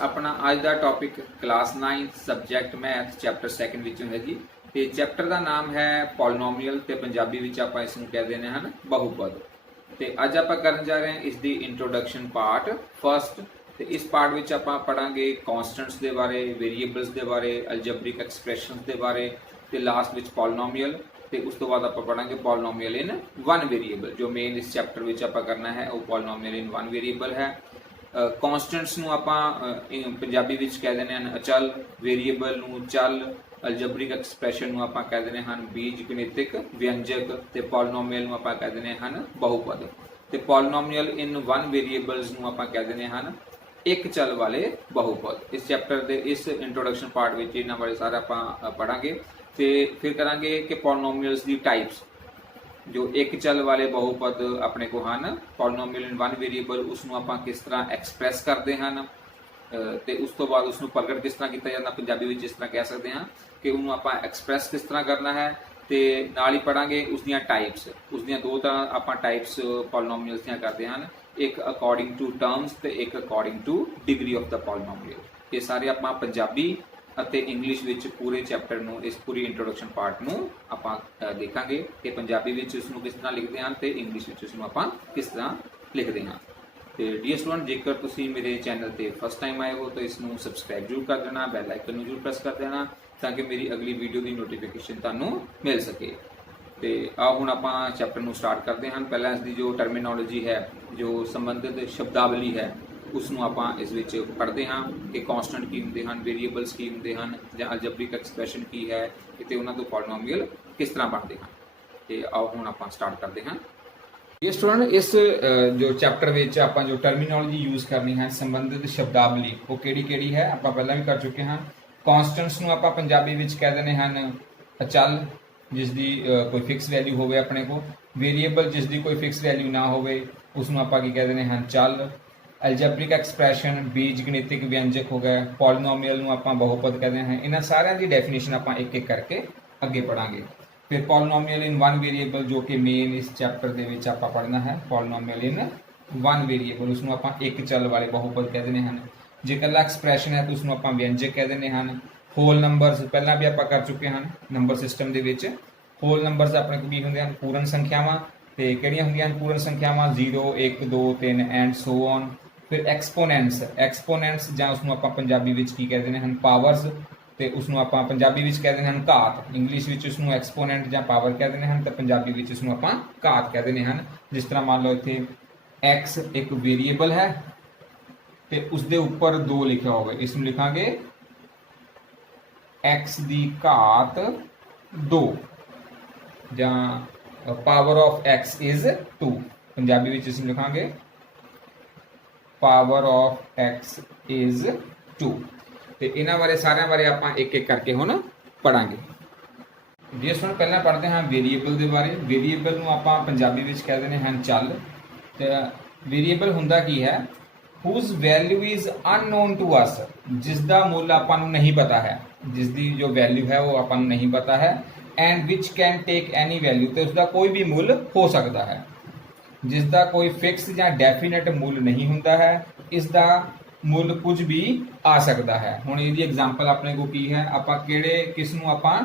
अपना अज का topic class 9 subject math chapter second विचों है जी। तो चैप्टर का नाम है पॉलीनोमियल, तो पंजाबी विच आपां इसनूं कह देने हैं बहुपद। तो अज आपां करन जा रहे हैं इसकी इंट्रोडक्शन पार्ट फर्स्ट। तो इस पार्ट विच आपां पढ़ांगे कॉन्स्टेंट्स के बारे, वेरीएबल्स के बारे, अलजबरिक एक्सप्रैशनस के बारे, तो लास्ट विच पॉलीनोमियल। तो उस तो बाद आपां पढ़ांगे पॉलीनोमियल इन वन वेरीएबल। जो मेन इस चैप्टर विच आपां करना है वो पॉलीनोमियल इन वन वेरीएबल है। कॉन्स्टेंट्स नूं आपां पंजाबी विच कह देने हैं अचल, वेरीएबल नूं चल, अलजबरिक एक्सप्रैशन नूं आपां कह देने हैं बीज गणितिक व्यंजक, ते पॉलीनोमियल नूं आपां कह देने हैं बहुपद। ते पॉलीनोमियल इन वन वेरीएबल्स नूं आपां कह देने हैं एक चल वाले बहुपद। इस चैप्टर के इस इंट्रोडक्शन पार्ट विच इन्हां बारे सारा आपां पढ़ांगे। ते फिर करांगे कि पॉलीनोमियल्स दी टाइप्स। जो एक चल वाले बहुपद अपने को हैं पॉलीनोमियल इन वन वेरीएबल, उसनूं आपां किस तरह एक्सप्रैस करते हैं, तो उस तो बाद उसनूं प्रगट किस तरह किया जाता, पंजाबी विच इस तरह कह सकते हैं कि उन्होंने आपां एक्सप्रैस किस तरह करना है। तो नाल ही पढ़ांगे उसदियां टाइप्स। उसदियां दो तरह आपां टाइप्स पॉलीनोमियल्स दियां करते हैं, एक अकॉर्डिंग टू टर्म्स ते एक according two degree of the polynomial. ये सारे आपां पंजाबी ਅਤੇ इंग्लिश विच पूरे चैप्टर नूं, इस पूरी इंट्रोडक्शन पार्ट नूं आपां देखांगे कि पंजाबी विच उसनूं किस तरह लिखते हैं तो इंग्लिश विच उसनूं आपां किस तरह लिखते हैं। तो डियर स्टूडेंट, जेकर तुसीं मेरे चैनल ते फर्स्ट टाइम आए हो तो इसनूं सबसक्राइब जरूर कर देना, बैल आइकन नूं जरूर प्रेस कर देना ताकि मेरी अगली वीडियो की नोटिफिकेशन तुहानूं मिल सके। तो आओ हुण आपां चैप्टर नूं स्टार्ट करते हैं। पहलां इसकी जो टर्मिनोलॉजी है, जो संबंधित शब्दावली है, उसनूं आपां इस विच पढ़ते हैं कि कॉन्स्टेंट की होंदे हैं, वेरीएबल्स की होंदे हैं, जां अलजबरिक एक्सप्रैशन की है, ते उन्हां तों पॉलीनोमियल किस तरह बनते हैं। तो आओ हुण आपां स्टार्ट करते हैं। ये स्टूडेंट, इस जो चैप्टर विच आपां जो टर्मिनोलॉजी यूज़ करनी है, संबंधित शब्दावली वो किहड़ी है आपां पहलां भी कर चुके हैं। कॉन्स्टेंट्स नूं आपां पंजाबी विच कह देने हैं अचल, जिसकी कोई फिक्स वैल्यू होवे अपने को। वेरीएबल जिसकी कोई फिक्स वैल्यू ना होवे उसनूं आपां की कह देने हैं चल। अलजबरिक एक्सप्रैशन बीज गणितिक व्यंजक हो गए। पॉलीनोमियल नूं आपां बहुपद कहते हैं। इन्हां सारिਆਂ की डेफिनेशन आपां एक एक करके अगे पढ़ांगे। फिर पॉलीनोमियल इन वन वेरीएबल, जो कि मेन इस चैप्टर के विच आपां पढ़ना है। पॉलीनोमियल इन वन वेरीएबल उसनूं आपां एक चल वाले बहुपद कह देने हैं। जे कल्ला एक्सप्रैशन है तो उसनूं आपां व्यंजक कह देने हैं। होल नंबर्स पहलां भी आपां कर चुके हैं नंबर सिस्टम के विच। होल नंबर्स अपने को की होंदे हैं पूर्ण संख्यावां। ते किहड़ियां होंदियां हैं पूर्ण संख्यावां? 0 1 2 3 एंड सो ऑन। फिर एक्सपोनेंट्स जां उसनूं आपां पंजाबी विच की कह देने हैं पावर्स, ते उसनूं आपां पंजाबी विच कह देने हैं घात। इंग्लिश विच उसनूं एक्सपोनेंट जां पावर कह देने हैं, तो पंजाबी विच उसनूं आपां घात कह देने हैं। जिस तरह मान लो इत्थे एक्स एक वेरीएबल है ते उसदे उपर 2 लिखा होवे, इसनूं लिखांगे एक्स दी घात 2 जां power of x is 2। Punjabi विच इसनूं लिखांगे पावर ऑफ एक्स इज 2। तो इन्हां बारे सारिਆਂ बारे आपां एक एक करके हुण पढ़ांगे। जिस हुण पहलां पढ़ते हैं वेरीएबल के बारे। वेरीएबल नूं आपां पंजाबी विच कह देने हैं चल। तो वेरीएबल हुंदा की है? Whose value is unknown to us, जिसका मुल आपां नूं नहीं पता है, जिसकी जो वैल्यू है वो आपां नूं नहीं पता है। And which can take any value, तो उसका कोई भी मुल हो सकता है। जिसका कोई फिक्स या डेफिनेट मूल नहीं होता है, इसका मुल कुछ भी आ सकता है। हुण इसकी एग्जाम्पल अपने को की है, आपां किहड़े किसनूं आपां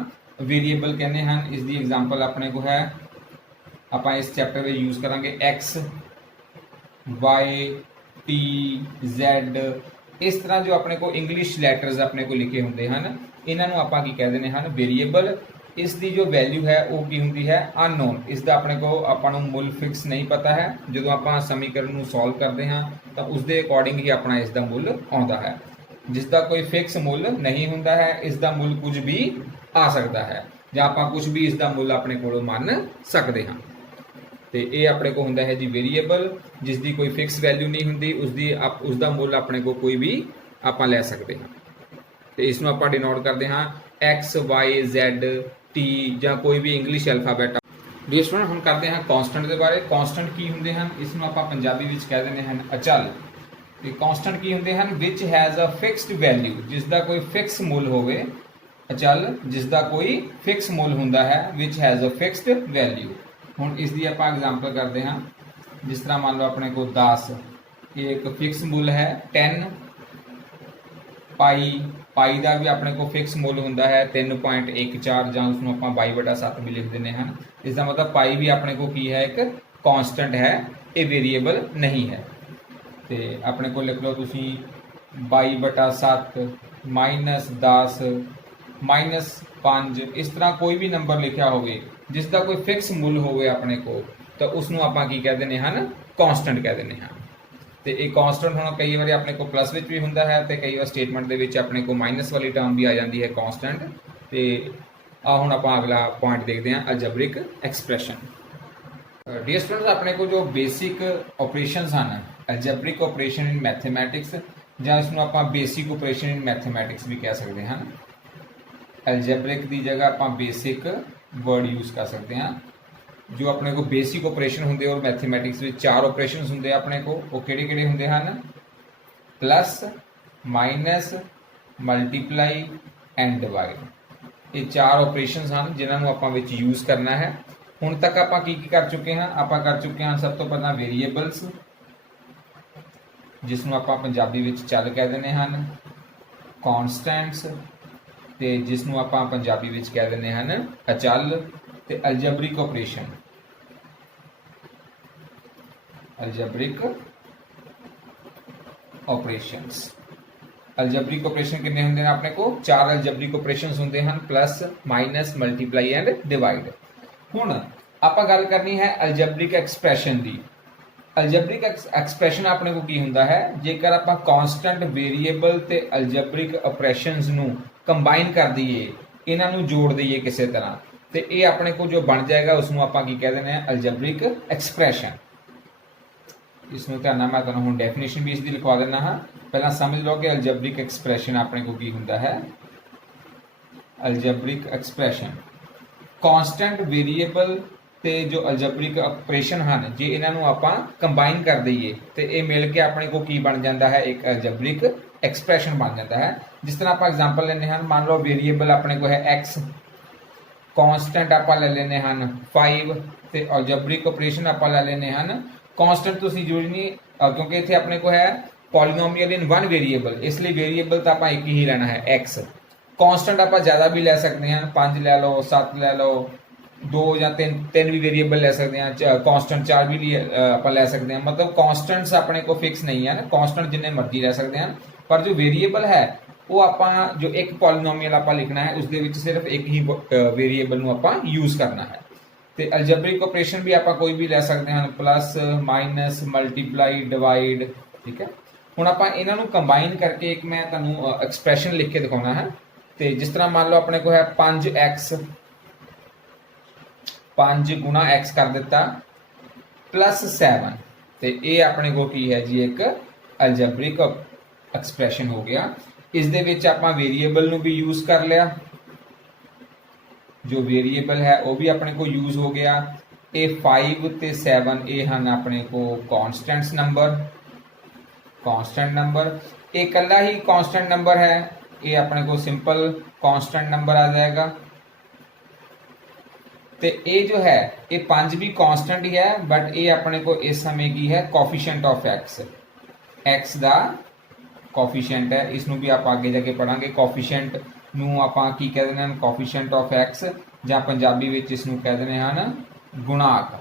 वेरीएबल कहने हैं, इसकी एग्जाम्पल अपने को है, आपां इस चैप्टर में यूज़ करांगे एक्स वाई टी जैड। इस तरह जो अपने को इंग्लिश लैटर्स अपने को लिखे होंगे हैं, इन्हां नूं आपां की कह देने हैं वेरीएबल। इसकी जो वैल्यू है वो की होंगी है अननोन। इसका अपने को अपना मुल फिक्स नहीं पता है। जो आप समीकरण सॉल्व करते हैं तो उसके अकॉर्डिंग ही अपना इसका मुल आता है। जिसका कोई फिक्स मुल नहीं होता है, इसका मुल कुछ भी आ सकता है, या आप कुछ भी इसका मुल अपने को मान सकते हैं। तो ये अपने को होंदा है जी वेरीएबल, जिसकी कोई फिक्स वैल्यू नहीं होंगी, उसका मुल अपने को कोई भी आप लै सकते हैं। तो इसनों आप डिनोट करते हैं एक्स वाई जैड टी या कोई भी इंग्लिश अल्फाबैट। डियर स्टूडेंट, हम करते हैं कॉन्स्टेंट के बारे। कॉन्स्टेंट की होंगे हैं, इसनों आप पंजाबी विच कह देने हैं अचल। कॉन्स्टेंट की होंगे हैं which has a fixed value, जिसका कोई फिक्स मुल होवे। अचल जिसका कोई फिक्स मुल होंदा है, which has a fixed value. हुण इसकी आप एग्जाम्पल करते हैं। जिस तरह मान लो अपने को 10 एक फिक्स मुल है, 10 ਪਾਈ ਦਾ ਵੀ ਆਪਣੇ ਕੋਲ ਫਿਕਸ ਮੁੱਲ ਹੁੰਦਾ ਹੈ 3.14 ਜਾਂ ਉਸ ਨੂੰ ਆਪਾਂ 22/7 ਵੀ ਲਿਖ ਦਿੰਦੇ ਹਾਂ। ਇਸ ਦਾ ਮਤਲਬ ਪਾਈ ਵੀ ਆਪਣੇ ਕੋਲ ਕੀ ਹੈ, ਇੱਕ ਕਾਂਸਟੈਂਟ ਹੈ, ਇਹ ਵੇਰੀਏਬਲ ਨਹੀਂ ਹੈ। ਤੇ ਆਪਣੇ ਕੋਲ ਲਿਖ ਲਓ ਤੁਸੀਂ 22/7 -10 -5, ਇਸ ਤਰ੍ਹਾਂ ਕੋਈ ਵੀ ਨੰਬਰ ਲਿਖਿਆ ਹੋਵੇ ਜਿਸ ਦਾ ਕੋਈ ਫਿਕਸ ਮੁੱਲ ਹੋਵੇ ਆਪਣੇ ਕੋਲ, ਤਾਂ ਉਸ ਨੂੰ ਆਪਾਂ ਕੀ ਕਹਿ ਦਿੰਦੇ ਹਨ, ਕਾਂਸਟੈਂਟ ਕਹਿ ਦਿੰਦੇ ਹਾਂ। ਤੇ ਇਹ ਕਾਂਸਟੈਂਟ ਹੁਣ ਕਈ ਵਾਰੀ ਆਪਣੇ ਕੋਲ ਪਲੱਸ ਵਿੱਚ ਵੀ ਹੁੰਦਾ ਹੈ ਤੇ ਕਈ ਵਾਰ ਸਟੇਟਮੈਂਟ ਦੇ ਵਿੱਚ ਆਪਣੇ ਕੋਲ ਮਾਈਨਸ ਵਾਲੀ ਟਰਮ ਵੀ ਆ ਜਾਂਦੀ ਹੈ ਕਾਂਸਟੈਂਟ। ਤੇ ਆ ਹੁਣ ਆਪਾਂ ਅਗਲਾ ਪੁਆਇੰਟ ਦੇਖਦੇ ਹਾਂ, ਅਲਜਬਰਿਕ ਐਕਸਪ੍ਰੈਸ਼ਨ। ਡੀਅਰ ਸਟੂਡੈਂਟਸ, ਆਪਣੇ ਕੋਲ ਜੋ ਬੇਸਿਕ ਆਪਰੇਸ਼ਨਸ ਹਨ, ਅਲਜਬਰਿਕ ਆਪਰੇਸ਼ਨ ਇਨ ਮੈਥਮੈਟਿਕਸ, ਜਾਂ ਇਸ ਨੂੰ ਆਪਾਂ ਬੇਸਿਕ ਆਪਰੇਸ਼ਨ ਇਨ ਮੈਥਮੈਟਿਕਸ ਵੀ ਕਹਿ ਸਕਦੇ ਹਾਂ। ਅਲਜਬਰਿਕ ਦੀ ਜਗ੍ਹਾ ਆਪਾਂ ਬੇਸਿਕ ਵਰਡ ਯੂਜ਼ ਕਰ ਸਕਦੇ ਹਾਂ। ਜੋ ਆਪਣੇ ਕੋਲ ਬੇਸਿਕ ਆਪਰੇਸ਼ਨ ਹੁੰਦੇ ਔਰ ਮੈਥਮੈਟਿਕਸ ਵਿੱਚ 4 ਆਪਰੇਸ਼ਨਸ ਹੁੰਦੇ ਆ ਆਪਣੇ ਕੋਲ, ਉਹ ਕਿਹੜੇ ਕਿਹੜੇ ਹੁੰਦੇ ਹਨ? Plus, minus, multiply and divide. ਇਹ 4 ਆਪਰੇਸ਼ਨਸ ਹਨ ਜਿਨ੍ਹਾਂ ਨੂੰ ਆਪਾਂ ਵਿੱਚ ਯੂਜ਼ ਕਰਨਾ ਹੈ। ਹੁਣ ਤੱਕ ਆਪਾਂ ਕੀ ਕੀ ਕਰ ਚੁੱਕੇ ਹਾਂ? ਆਪਾਂ ਕਰ ਚੁੱਕੇ ਹਾਂ ਸਭ ਤੋਂ ਪਹਿਲਾਂ ਵੇਰੀਏਬਲਸ, ਜਿਸ ਨੂੰ ਆਪਾਂ ਪੰਜਾਬੀ ਵਿੱਚ ਚੱਲ ਕਹਿ ਦਿੰਦੇ ਹਨ, ਕੌਨਸਟੈਂਟਸ, ਤੇ ਜਿਸ ਨੂੰ ਆਪਾਂ ਪੰਜਾਬੀ ਵਿੱਚ ਕਹਿ ਦਿੰਦੇ ਹਨ ਅਚਲ, ਤੇ ਅਲਜਬਰਿਕ ਆਪਰੇਸ਼ਨ। ਅਲਜਬਰਿਕ ਆਪਰੇਸ਼ਨਸ, ਅਲਜਬਰਿਕ ਆਪਰੇਸ਼ਨ ਕਿੰਨੇ ਹੁੰਦੇ ਨੇ ਆਪਣੇ ਕੋਲ? 4 ਅਲਜਬਰਿਕ ਆਪਰੇਸ਼ਨਸ ਹੁੰਦੇ ਹਨ, plus, minus, multiply and divide. ਹੁਣ ਆਪਾਂ ਗੱਲ ਕਰਨੀ ਹੈ ਅਲਜਬਰਿਕ ਐਕਸਪ੍ਰੈਸ਼ਨ ਦੀ। ਅਲਜਬਰਿਕ ਐਕਸਪ੍ਰੈਸ਼ਨ ਆਪਣੇ ਕੋਲ ਕੀ ਹੁੰਦਾ ਹੈ? ਜੇਕਰ ਆਪਾਂ ਕਾਂਸਟੈਂਟ, ਵੇਰੀਏਬਲ ਤੇ ਅਲਜਬਰਿਕ ਆਪਰੇਸ਼ਨਸ ਨੂੰ ਕੰਬਾਈਨ ਕਰ ਦਈਏ, ਇਹਨਾਂ ਨੂੰ ਜੋੜ ਦਈਏ ਕਿਸੇ ਤਰ੍ਹਾਂ, ਤੇ ਇਹ ਆਪਣੇ ਕੋਲ ਜੋ ਬਣ ਜਾਏਗਾ ਉਸ ਨੂੰ ਆਪਾਂ ਕੀ ਕਹਿ ਦਿੰਦੇ ਹਾਂ? ਅਲਜਬਰਿਕ ਐਕਸਪ੍ਰੈਸ਼ਨ। ਇਸ ਨੂੰ ਧਿਆਨ ਨਾਲ ਮੈਂ ਤੁਹਾਨੂੰ ਹੁਣ ਡੈਫੀਨੇਸ਼ਨ ਵੀ ਇਸ ਦੀ ਲਿਖਵਾ ਦਿੰਦਾ ਹਾਂ। ਪਹਿਲਾਂ ਸਮਝ ਲਓ ਕਿ ਅਲਜਬਰਿਕ ਐਕਸਪ੍ਰੈਸ਼ਨ ਆਪਣੇ ਕੋਲ ਕੀ ਹੁੰਦਾ ਹੈ। ਅਲਜਬਰਿਕ ਐਕਸਪ੍ਰੈਸ਼ਨ ਕਾਂਸਟੈਂਟ, ਵੇਰੀਏਬਲ ਤੇ ਜੋ ਅਲਜਬਰਿਕ ਆਪਰੇਸ਼ਨ ਹਨ, ਜੇ ਇਹਨਾਂ ਨੂੰ ਆਪਾਂ ਕੰਬਾਈਨ ਕਰ ਦਈਏ ਤੇ ਇਹ ਮਿਲ ਕੇ ਆਪਣੇ ਕੋਲ ਕੀ ਬਣ ਜਾਂਦਾ ਹੈ? ਇੱਕ ਅਲਜਬਰਿਕ ਐਕਸਪ੍ਰੈਸ਼ਨ ਬਣ ਜਾਂਦਾ ਹੈ। ਜਿਸ ਤਰ੍ਹਾਂ ਆਪਾਂ ਐਗਜ਼ਾਮਪਲ ਲੈਂਦੇ ਹਾਂ, ਮੰਨ ਲਓ ਵੇਰੀਏਬਲ ਆਪਣੇ ਕੋਲ ਹੈ x, ਕਾਂਸਟੈਂਟ ਆਪਾਂ ਲੈ ਲੈਂਦੇ ਹਨ 5, ਤੇ ਅਲਜਬਰਿਕ ਆਪਰੇਸ਼ਨ ਆਪਾਂ ਲੈ ਲੈਂਦੇ ਹਨ। ਕਾਂਸਟੈਂਟ ਤੁਸੀਂ ਜ਼ਰੂਰੀ ਨਹੀਂ, ਕਿਉਂਕਿ ਇੱਥੇ ਆਪਣੇ ਕੋਲ ਹੈ ਪੋਲੀਨੋਮੀਅਲ ਇਨ 1 ਵੇਰੀਏਬਲ, ਇਸ ਲਈ ਵੇਰੀਏਬਲ ਤਾਂ ਆਪਾਂ ਇੱਕ ਹੀ ਲੈਣਾ ਹੈ x। ਕਾਂਸਟੈਂਟ ਆਪਾਂ ਜ਼ਿਆਦਾ ਵੀ ਲੈ ਸਕਦੇ ਹਾਂ, 5 ਲੈ ਲਓ, 7 ਲੈ ਲਓ, 2 ਜਾਂ 3 ਵੀ ਵੇਰੀਏਬਲ ਲੈ ਸਕਦੇ ਹਾਂ, ਕਾਂਸਟੈਂਟ 4 ਵੀ ਆਪਾਂ ਲੈ ਸਕਦੇ ਹਾਂ। ਮਤਲਬ ਕਾਂਸਟੈਂਟਸ ਆਪਣੇ ਕੋਲ ਫਿਕਸ ਨਹੀਂ ਹਨ, ਕਾਂਸਟੈਂਟ ਜਿੰਨੇ ਮਰਜ਼ੀ ਲੈ ਸਕਦੇ ਹਨ। ਪਰ ਜੋ ਵੇਰੀਏਬਲ ਹੈ ਉਹ ਆਪਾਂ ਜੋ ਇੱਕ ਪੋਲੀਨੋਮੀਅਲ ਆਪਾਂ ਲਿਖਣਾ ਹੈ, ਉਸ ਦੇ ਵਿੱਚ ਸਿਰਫ ਇੱਕ ਹੀ ਵੇਰੀਏਬਲ ਨੂੰ ਆਪਾਂ ਯੂਜ਼ ਕਰਨਾ ਹੈ। ਤੇ ਅਲਜਬਰਿਕ ਆਪਰੇਸ਼ਨ ਵੀ ਆਪਾਂ ਕੋਈ ਵੀ ਲੈ ਸਕਦੇ ਹਾਂ, ਪਲੱਸ, ਮਾਈਨਸ, ਮਲਟੀਪਲਾਈ, ਡਿਵਾਈਡ। ਠੀਕ ਹੈ, ਹੁਣ ਆਪਾਂ ਇਹਨਾਂ ਨੂੰ ਕੰਬਾਈਨ ਕਰਕੇ ਇੱਕ ਮੈਂ ਤੁਹਾਨੂੰ ਐਕਸਪ੍ਰੈਸ਼ਨ ਲਿਖ ਕੇ ਦਿਖਾਉਣਾ ਹੈ। ਤੇ ਜਿਸ ਤਰ੍ਹਾਂ ਮੰਨ ਲਓ ਆਪਣੇ ਕੋਲ ਹੈ 5x, 5 ਗੁਣਾ x ਕਰ ਦਿੱਤਾ, ਪਲੱਸ 7, ਤੇ ਇਹ ਆਪਣੇ ਕੋਲ ਕੀ ਹੈ ਜੀ? ਇੱਕ ਅਲਜਬਰਿਕ ਐਕਸਪ੍ਰੈਸ਼ਨ ਹੋ ਗਿਆ। ਇਸ ਦੇ ਵਿੱਚ ਆਪਾਂ ਵੇਰੀਏਬਲ ਨੂੰ ਵੀ ਯੂਜ਼ ਕਰ ਲਿਆ, ਜੋ ਵੇਰੀਏਬਲ ਹੈ ਉਹ ਵੀ ਆਪਣੇ ਕੋਲ ਯੂਜ਼ ਹੋ ਗਿਆ। ਇਹ 5 ਤੇ 7 ਇਹ ਹਨ ਆਪਣੇ ਕੋਲ ਕਾਂਸਟੈਂਟਸ ਨੰਬਰ, ਕਾਂਸਟੈਂਟ ਨੰਬਰ। ਇਹ ਇਕੱਲਾ ਹੀ ਕਾਂਸਟੈਂਟ ਨੰਬਰ ਹੈ, ਇਹ ਆਪਣੇ ਕੋਲ ਸਿੰਪਲ ਕਾਂਸਟੈਂਟ ਨੰਬਰ ਆ ਜਾਏਗਾ। ਤੇ ਇਹ ਜੋ ਹੈ ਇਹ 5 ਵੀ ਕਾਂਸਟੈਂਟ ਹੀ ਹੈ, ਬਟ ਇਹ ਆਪਣੇ ਕੋਲ ਇਸ ਸਮੇਂ ਕੀ ਹੈ? Coefficient of x the coefficient ਹੈ। ਇਸ ਨੂੰ ਵੀ ਆਪਾਂ ਅੱਗੇ ਜਾ ਕੇ ਪੜਾਂਗੇ। ਕੋਫੀਸ਼ੀਐਂਟ ਨੂੰ ਆਪਾਂ ਕੀ ਕਹਿ ਦਿੰਦੇ ਹਨ? ਕੋਫੀਸ਼ੀਐਂਟ ਆਫ x, ਜਾਂ ਪੰਜਾਬੀ ਵਿੱਚ ਇਸ ਨੂੰ ਕਹਿ ਦਿੰਦੇ ਹਨ ਗੁਣਾਕ,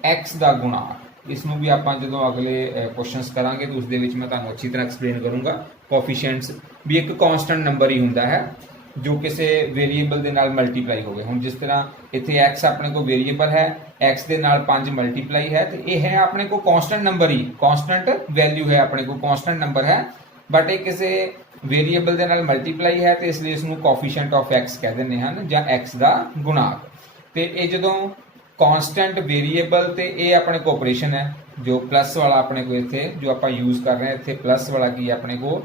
x ਦਾ ਗੁਣਾਕ। ਇਸ ਨੂੰ ਵੀ ਆਪਾਂ ਜਦੋਂ ਅਗਲੇ ਕੁਐਸਚਨਸ ਕਰਾਂਗੇ ਤਾਂ ਉਸ ਦੇ ਵਿੱਚ ਮੈਂ ਤੁਹਾਨੂੰ ਅੱਛੀ ਤਰ੍ਹਾਂ ਐਕਸਪਲੇਨ ਕਰੂੰਗਾ। ਕੋਫੀਸ਼ੀਐਂਟਸ ਵੀ ਇੱਕ ਕਾਂਸਟੈਂਟ ਨੰਬਰ ਹੀ ਹੁੰਦਾ ਹੈ ਜੋ ਕਿਸੇ ਵੇਰੀਏਬਲ ਦੇ ਨਾਲ ਮਲਟੀਪਲਾਈ ਹੋਵੇ। ਹੁਣ ਜਿਸ ਤਰ੍ਹਾਂ ਇੱਥੇ x ਆਪਣੇ ਕੋਲ ਵੇਰੀਏਬਲ ਹੈ, x ਦੇ ਨਾਲ 5 ਮਲਟੀਪਲਾਈ ਹੈ, ਤੇ ਇਹ ਹੈ ਆਪਣੇ ਕੋਲ ਕਾਂਸਟੈਂਟ ਨੰਬਰ ਹੀ, ਕਾਂਸਟੈਂਟ ਵੈਲਿਊ ਹੈ ਆਪਣੇ ਕੋਲ, ਕਾਂਸਟੈਂਟ ਨੰਬਰ ਹੈ, ਬਟ ਇਹ ਕਿਸੇ ਵੇਰੀਏਬਲ ਦੇ ਨਾਲ ਮਲਟੀਪਲਾਈ ਹੈ, ਤੇ ਇਸ ਲਈ ਇਸ ਨੂੰ ਕੋਫੀਸ਼ੀਐਂਟ ਆਫ x ਕਹਿ ਦਿੰਦੇ ਹਨ, ਜਾਂ x ਦਾ ਗੁਣਾਕ। ਤੇ ਇਹ ਜਦੋਂ ਕਾਂਸਟੈਂਟ, ਵੇਰੀਏਬਲ ਤੇ ਇਹ ਆਪਣੇ ਕੋ ਆਪਰੇਸ਼ਨ ਹੈ ਜੋ ਪਲੱਸ ਵਾਲਾ ਆਪਣੇ ਕੋ ਇੱਥੇ ਜੋ ਆਪਾਂ ਯੂਜ਼ ਕਰ ਰਹੇ ਹਾਂ, ਇੱਥੇ ਪਲੱਸ ਵਾਲਾ ਕੀ ਆਪਣੇ ਕੋ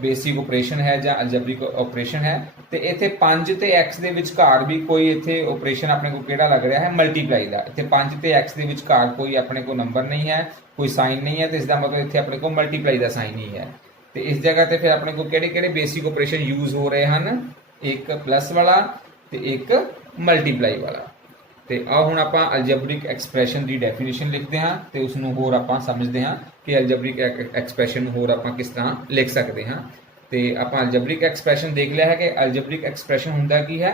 ਬੇਸਿਕ ਆਪਰੇਸ਼ਨ ਹੈ ਜਾਂ ਅਲਜਬਰਿਕ ਆਪਰੇਸ਼ਨ ਹੈ। ਤੇ ਇੱਥੇ 5 ਤੇ x ਦੇ ਵਿਚਕਾਰ ਵੀ ਕੋਈ ਇੱਥੇ ਆਪਰੇਸ਼ਨ ਆਪਣੇ ਕੋ ਕਿਹੜਾ ਲੱਗ ਰਿਹਾ ਹੈ? ਮਲਟੀਪਲਾਈ ਦਾ। ਇੱਥੇ 5 ਤੇ x ਦੇ ਵਿਚਕਾਰ ਕੋਈ ਆਪਣੇ ਕੋ ਨੰਬਰ ਨਹੀਂ ਹੈ, ਕੋਈ ਸਾਈਨ ਨਹੀਂ ਹੈ, ਤੇ ਇਸ ਦਾ ਮਤਲਬ ਇੱਥੇ ਆਪਣੇ ਕੋ ਮਲਟੀਪਲਾਈ ਦਾ ਸਾਈਨ ਹੀ ਹੈ। ਤੇ ਇਸ ਜਗ੍ਹਾ ਤੇ ਫਿਰ ਆਪਣੇ ਕੋ ਕਿਹੜੇ ਕਿਹੜੇ ਬੇਸਿਕ ਆਪਰੇਸ਼ਨ ਯੂਜ਼ ਹੋ ਰਹੇ ਹਨ? ਇੱਕ ਪਲੱਸ ਵਾਲਾ ਤੇ ਇੱਕ ਮਲਟੀਪਲਾਈ ਵਾਲਾ। ਤੇ ਆਓ ਹੁਣ ਆਪਾਂ ਅਲਜਬਰਿਕ ਐਕਸਪ੍ਰੈਸ਼ਨ ਦੀ ਡੈਫੀਨੇਸ਼ਨ ਲਿਖਦੇ ਹਾਂ ਤੇ ਉਸ ਨੂੰ ਹੋਰ ਆਪਾਂ ਸਮਝਦੇ ਹਾਂ ਕਿ ਅਲਜਬਰਿਕ ਐਕਸਪ੍ਰੈਸ਼ਨ ਹੋਰ ਆਪਾਂ ਕਿਸ ਤਰ੍ਹਾਂ ਲਿਖ ਸਕਦੇ ਹਾਂ। ਤੇ ਆਪਾਂ ਅਲਜਬਰਿਕ ਐਕਸਪ੍ਰੈਸ਼ਨ ਦੇਖ ਲਿਆ ਹੈ ਕਿ ਅਲਜਬਰਿਕ ਐਕਸਪ੍ਰੈਸ਼ਨ ਹੁੰਦਾ ਕੀ ਹੈ,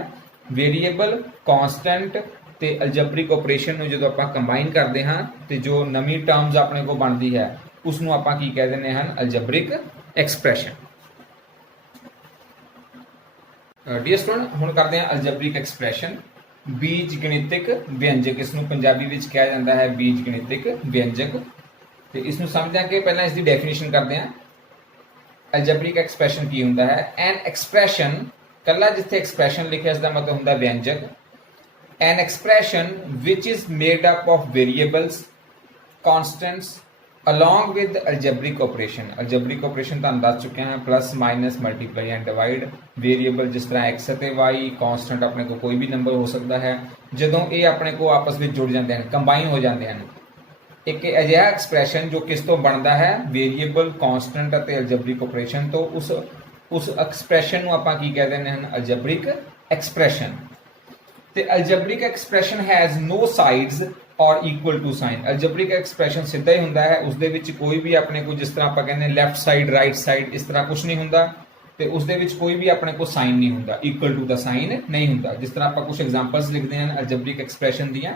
ਵੇਰੀਏਬਲ, ਕਾਂਸਟੈਂਟ ਤੇ ਅਲਜਬਰਿਕ ਆਪਰੇਸ਼ਨ ਨੂੰ ਜਦੋਂ ਆਪਾਂ ਕੰਬਾਈਨ ਕਰਦੇ ਹਾਂ ਤੇ ਜੋ ਨਵੀਂ ਟਰਮਸ ਆਪਣੇ ਕੋਲ ਬਣਦੀ ਹੈ ਉਸ ਨੂੰ ਆਪਾਂ ਕੀ ਕਹਿ ਦਿੰਦੇ ਹਨ, ਅਲਜਬਰਿਕ ਐਕਸਪ੍ਰੈਸ਼ਨ। ਡੀਅਰ ਸਟੂਡੈਂਟ, ਹੁਣ ਕਰਦੇ ਹਾਂ ਅਲਜਬਰਿਕ ਐਕਸਪ੍ਰੈਸ਼ਨ। ਬੀਜ ਗਣਿਤਿਕ ਵਿਅੰਜਕ, ਇਸ ਨੂੰ ਪੰਜਾਬੀ ਵਿੱਚ ਕਿਹਾ ਜਾਂਦਾ ਹੈ ਬੀਜ ਗਣਿਤਿਕ ਵਿਅੰਜਕ। ਤੇ ਇਸ ਨੂੰ ਸਮਝਾਂ ਕਿ ਪਹਿਲਾਂ ਇਸ ਦੀ ਡੈਫੀਨੇਸ਼ਨ ਕਰਦੇ ਹਾਂ। ਅਲਜਬਰਿਕ ਐਕਸਪ੍ਰੈਸ਼ਨ ਕੀ ਹੁੰਦਾ ਹੈ? ਐਨ ਐਕਸਪ੍ਰੈਸ਼ਨ, ਕੱਲਾ ਜਿੱਥੇ ਐਕਸਪ੍ਰੈਸ਼ਨ ਲਿਖਿਆ ਇਸ ਦਾ ਮਤਲਬ ਹੁੰਦਾ ਵਿਅੰਜਕ। ਐਨ ਐਕਸਪ੍ਰੈਸ਼ਨ ਵਿਚ is made up of variables, constants along with algebraic operation। algebraic operation ਤੁਹਾਨੂੰ ਦੱਸ ਚੁੱਕੇ ਹਾਂ, plus minus multiply and divide. Variable ਜਿਸ ਤਰ੍ਹਾਂ x ਅਤੇ y, ਕਾਂਸਟੈਂਟ ਆਪਣੇ ਕੋਲ ਕੋਈ ਵੀ ਨੰਬਰ ਹੋ ਸਕਦਾ ਹੈ। ਜਦੋਂ ਇਹ ਆਪਣੇ ਕੋਲ ਆਪਸ ਵਿੱਚ ਜੁੜ ਜਾਂਦੇ ਹਨ, ਕੰਬਾਈਨ ਹੋ ਜਾਂਦੇ ਹਨ, ਇੱਕ ਅਜਿਹਾ ਐਕਸਪ੍ਰੈਸ਼ਨ ਜੋ ਕਿਸ ਤੋਂ ਬਣਦਾ ਹੈ, ਵੇਰੀਏਬਲ, ਕਾਂਸਟੈਂਟ ਅਤੇ ਅਲਜਬਰਿਕ ਆਪਰੇਸ਼ਨ ਤੋਂ, ਉਸ ਐਕਸਪ੍ਰੈਸ਼ਨ ਨੂੰ ਆਪਾਂ ਕੀ ਕਹਿ ਦਿੰਦੇ ਹਨ, ਅਲਜਬਰਿਕ ਐਕਸਪ੍ਰੈਸ਼ਨ। ਤੇ ਅਲਜਬਰਿਕ ਐਕਸਪ੍ਰੈਸ਼ਨ ਹੈਜ਼ ਨੋ ਸਾਈਡਸ ਔਰ ਇਕੁਅਲ ਟੂ ਸਾਈਨ। ਅਲਜਬਰਿਕ ਐਕਸਪ੍ਰੈਸ਼ਨ ਸਿੱਧਾ ਹੀ ਹੁੰਦਾ ਹੈ, ਉਸ ਦੇ ਵਿੱਚ ਕੋਈ ਵੀ ਆਪਣੇ ਕੋਲ, ਜਿਸ ਤਰ੍ਹਾਂ ਆਪਾਂ ਕਹਿੰਦੇ ਲੈਫਟ ਸਾਈਡ, ਰਾਈਟ ਸਾਈਡ, ਇਸ ਤਰ੍ਹਾਂ ਕੁਝ ਨਹੀਂ ਹੁੰਦਾ ਤੇ ਉਸ ਦੇ ਵਿੱਚ ਕੋਈ ਵੀ ਆਪਣੇ ਕੋਲ ਸਾਈਨ ਨਹੀਂ ਹੁੰਦਾ, ਇਕੁਅਲ ਟੂ ਦਾ ਸਾਈਨ ਨਹੀਂ ਹੁੰਦਾ। ਜਿਸ ਤਰ੍ਹਾਂ ਆਪਾਂ ਕੁਝ ਐਗਜ਼ਾਮਪਲਸ ਲਿਖਦੇ ਹਾਂ ਅਲਜਬਰਿਕ ਐਕਸਪ੍ਰੈਸ਼ਨ ਦੀਆਂ।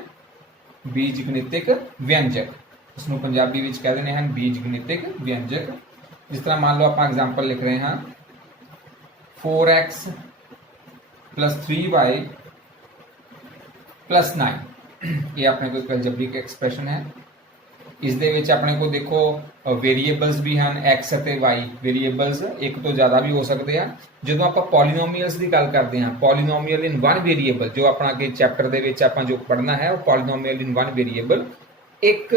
ਬੀਜ ਗਣਿਤਿਕ ਵਿਅੰਜਕ, ਇਸ ਨੂੰ ਪੰਜਾਬੀ ਵਿੱਚ ਕਹਿ ਦਿੰਦੇ ਹਨ ਬੀਜ ਗਣਿਤਿਕ ਵਿਅੰਜਕ। ਜਿਸ ਤਰ੍ਹਾਂ ਮੰਨ ਲਓ ਆਪਾਂ ਐਗਜ਼ਾਮਪਲ ਲਿਖ ਰਹੇ ਹਾਂ 4x + 3y + 9, ਇਹ ਆਪਣੇ ਕੋਲ ਇੱਕ ਅਲਜਬਰਿਕ ਐਕਸਪ੍ਰੈਸ਼ਨ ਹੈ। ਇਸ ਦੇ ਵਿੱਚ ਆਪਣੇ ਕੋਲ ਦੇਖੋ ਵੇਰੀਏਬਲਸ ਵੀ ਹਨ, x ਅਤੇ y। ਵੇਰੀਏਬਲਸ ਇੱਕ ਤੋਂ ਜ਼ਿਆਦਾ ਵੀ ਹੋ ਸਕਦੇ ਆ। ਜਦੋਂ ਆਪਾਂ ਪੋਲੀਨੋਮੀਅਲਸ ਦੀ ਗੱਲ ਕਰਦੇ ਹਾਂ, ਪੋਲੀਨੋਮੀਅਲ ਇਨ ਵਨ ਵੇਰੀਏਬਲ, ਜੋ ਆਪਣਾ ਕਿ ਚੈਪਟਰ ਦੇ ਵਿੱਚ ਆਪਾਂ ਜੋ ਪੜ੍ਹਨਾ ਹੈ ਉਹ ਪੋਲੀਨੋਮੀਅਲ ਇਨ ਵਨ ਵੇਰੀਏਬਲ, ਇੱਕ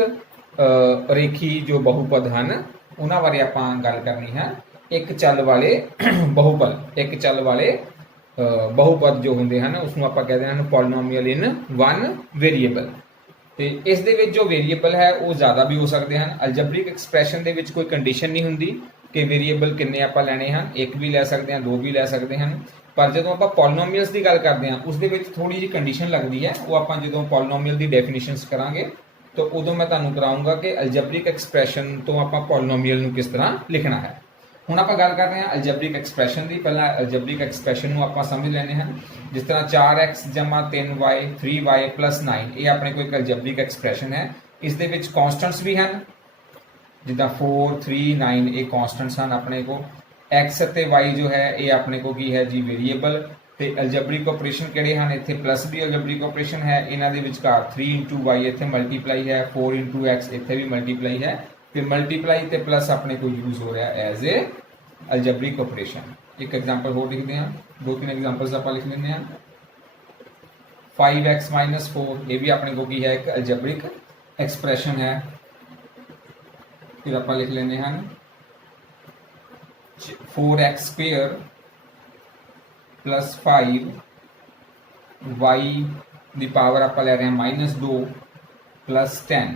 ਰੇਖੀ ਜੋ ਬਹੁਪਦ ਹਨ ਉਹਨਾਂ ਬਾਰੇ ਆਪਾਂ ਗੱਲ ਕਰਨੀ ਹੈ। ਇੱਕ ਚੱਲ ਵਾਲੇ ਬਹੁਪਦ, ਇੱਕ ਚੱਲ ਵਾਲੇ ਬਹੁਪਦ ਜੋ ਹੁੰਦੇ ਹਨ ਉਸ ਨੂੰ ਆਪਾਂ ਕਹਿੰਦੇ ਹਨ ਪੋਲੀਨੋਮੀਅਲ ਇਨ ਵਨ ਵੇਰੀਏਬਲ। ਤੇ ਇਸ ਦੇ ਵਿੱਚ ਜੋ ਵੇਰੀਏਬਲ ਹੈ ਉਹ ਜ਼ਿਆਦਾ ਵੀ ਹੋ ਸਕਦੇ ਹਨ। ਅਲਜਬਰਿਕ ਐਕਸਪ੍ਰੈਸ਼ਨ ਦੇ ਵਿੱਚ ਕੋਈ ਕੰਡੀਸ਼ਨ ਨਹੀਂ ਹੁੰਦੀ ਕਿ ਵੇਰੀਏਬਲ ਕਿੰਨੇ ਆਪਾਂ ਲੈਣੇ ਹਨ, ਇੱਕ ਵੀ ਲੈ ਸਕਦੇ ਹਾਂ, ਦੋ ਵੀ ਲੈ ਸਕਦੇ ਹਨ। ਪਰ ਜਦੋਂ ਆਪਾਂ ਪੋਲੀਨੋਮੀਅਲਸ ਦੀ ਗੱਲ ਕਰਦੇ ਹਾਂ ਉਸ ਦੇ ਵਿੱਚ ਥੋੜੀ ਜਿਹੀ ਕੰਡੀਸ਼ਨ ਲੱਗਦੀ ਹੈ, ਉਹ ਆਪਾਂ ਜਦੋਂ ਪੋਲੀਨੋਮੀਅਲ ਦੀ ਡੈਫੀਨੇਸ਼ਨਸ ਕਰਾਂਗੇ ਤਾਂ ਉਦੋਂ ਮੈਂ ਤੁਹਾਨੂੰ ਕਰਾਉਂਗਾ ਕਿ ਅਲਜਬਰਿਕ ਐਕਸਪ੍ਰੈਸ਼ਨ ਤੋਂ ਆਪਾਂ ਪੋਲੀਨੋਮੀਅਲ ਨੂੰ ਕਿਸ ਤਰ੍ਹਾਂ ਲਿਖਣਾ ਹੈ। ਹੁਣ ਆਪਾਂ ਗੱਲ ਕਰ ਰਹੇ ਹਾਂ ਅਲਜਬਰਿਕ ਐਕਸਪ੍ਰੈਸ਼ਨ ਦੀ। ਪਹਿਲਾਂ ਅਲਜਬਰਿਕ ਐਕਸਪ੍ਰੈਸ਼ਨ ਨੂੰ ਆਪਾਂ ਸਮਝ ਲੈਣੇ ਹਨ। ਜਿਸ ਤਰ੍ਹਾਂ 4x + 3y 3y + 9, ਇਹ ਆਪਣੇ ਕੋਲ ਇੱਕ ਅਲਜਬਰਿਕ ਐਕਸਪ੍ਰੈਸ਼ਨ ਹੈ। ਇਸ ਦੇ ਵਿੱਚ ਕਾਂਸਟੈਂਟਸ ਵੀ ਹਨ, ਜਿੱਦਾਂ 4 3 9 ਇਹ ਕਾਂਸਟੈਂਟਸ ਹਨ ਆਪਣੇ ਕੋਲ। x ਅਤੇ y ਜੋ ਹੈ ਇਹ ਆਪਣੇ ਕੋਲ ਕੀ ਹੈ ਜੀ, ਵੇਰੀਏਬਲ। ਤੇ ਅਲਜਬਰਿਕ ਆਪਰੇਸ਼ਨ ਕਿਹੜੇ ਹਨ, ਇੱਥੇ ਪਲੱਸ ਦੀ ਅਲਜਬਰਿਕ ਆਪਰੇਸ਼ਨ ਹੈ, ਇਹਨਾਂ ਦੇ ਵਿਚਕਾਰ 3 × y ਇੱਥੇ ਮਲਟੀਪਲਾਈ ਹੈ, 4 × x ਇੱਥੇ ਵੀ ਮਲਟੀਪਲਾਈ ਹੈ। ਤੇ ਮਲਟੀਪਲਾਈ ਤੇ ਪਲੱਸ ਆਪਣੇ ਕੋਲ ਯੂਜ਼ ਹੋ ਰਿਹਾ ਐਜ਼ ਏ ਅਲਜਬਰਿਕ ਆਪਰੇਸ਼ਨ। ਇੱਕ ਐਗਜ਼ਾਮਪਲ ਹੋਰ ਲਿਖਦੇ ਹਾਂ, ਦੋ ਤਿੰਨ ਐਗਜ਼ਾਮਪਲਸ ਆਪਾਂ ਲਿਖ ਲੈਂਦੇ ਹਾਂ। 5x - 4, ਇਹ ਵੀ ਆਪਣੇ ਕੋਲ ਕੀ ਹੈ, ਇੱਕ ਅਲਜਬਰਿਕ ਐਕਸਪ੍ਰੈਸ਼ਨ ਹੈ। ਫਿਰ ਆਪਾਂ ਲਿਖ ਲੈਂਦੇ ਹਾਂ 4x² + 5 y ਦੀ ਪਾਵਰ ਆਪਾਂ ਲੈ ਰਹੇ ਹਾਂ -2 + 10।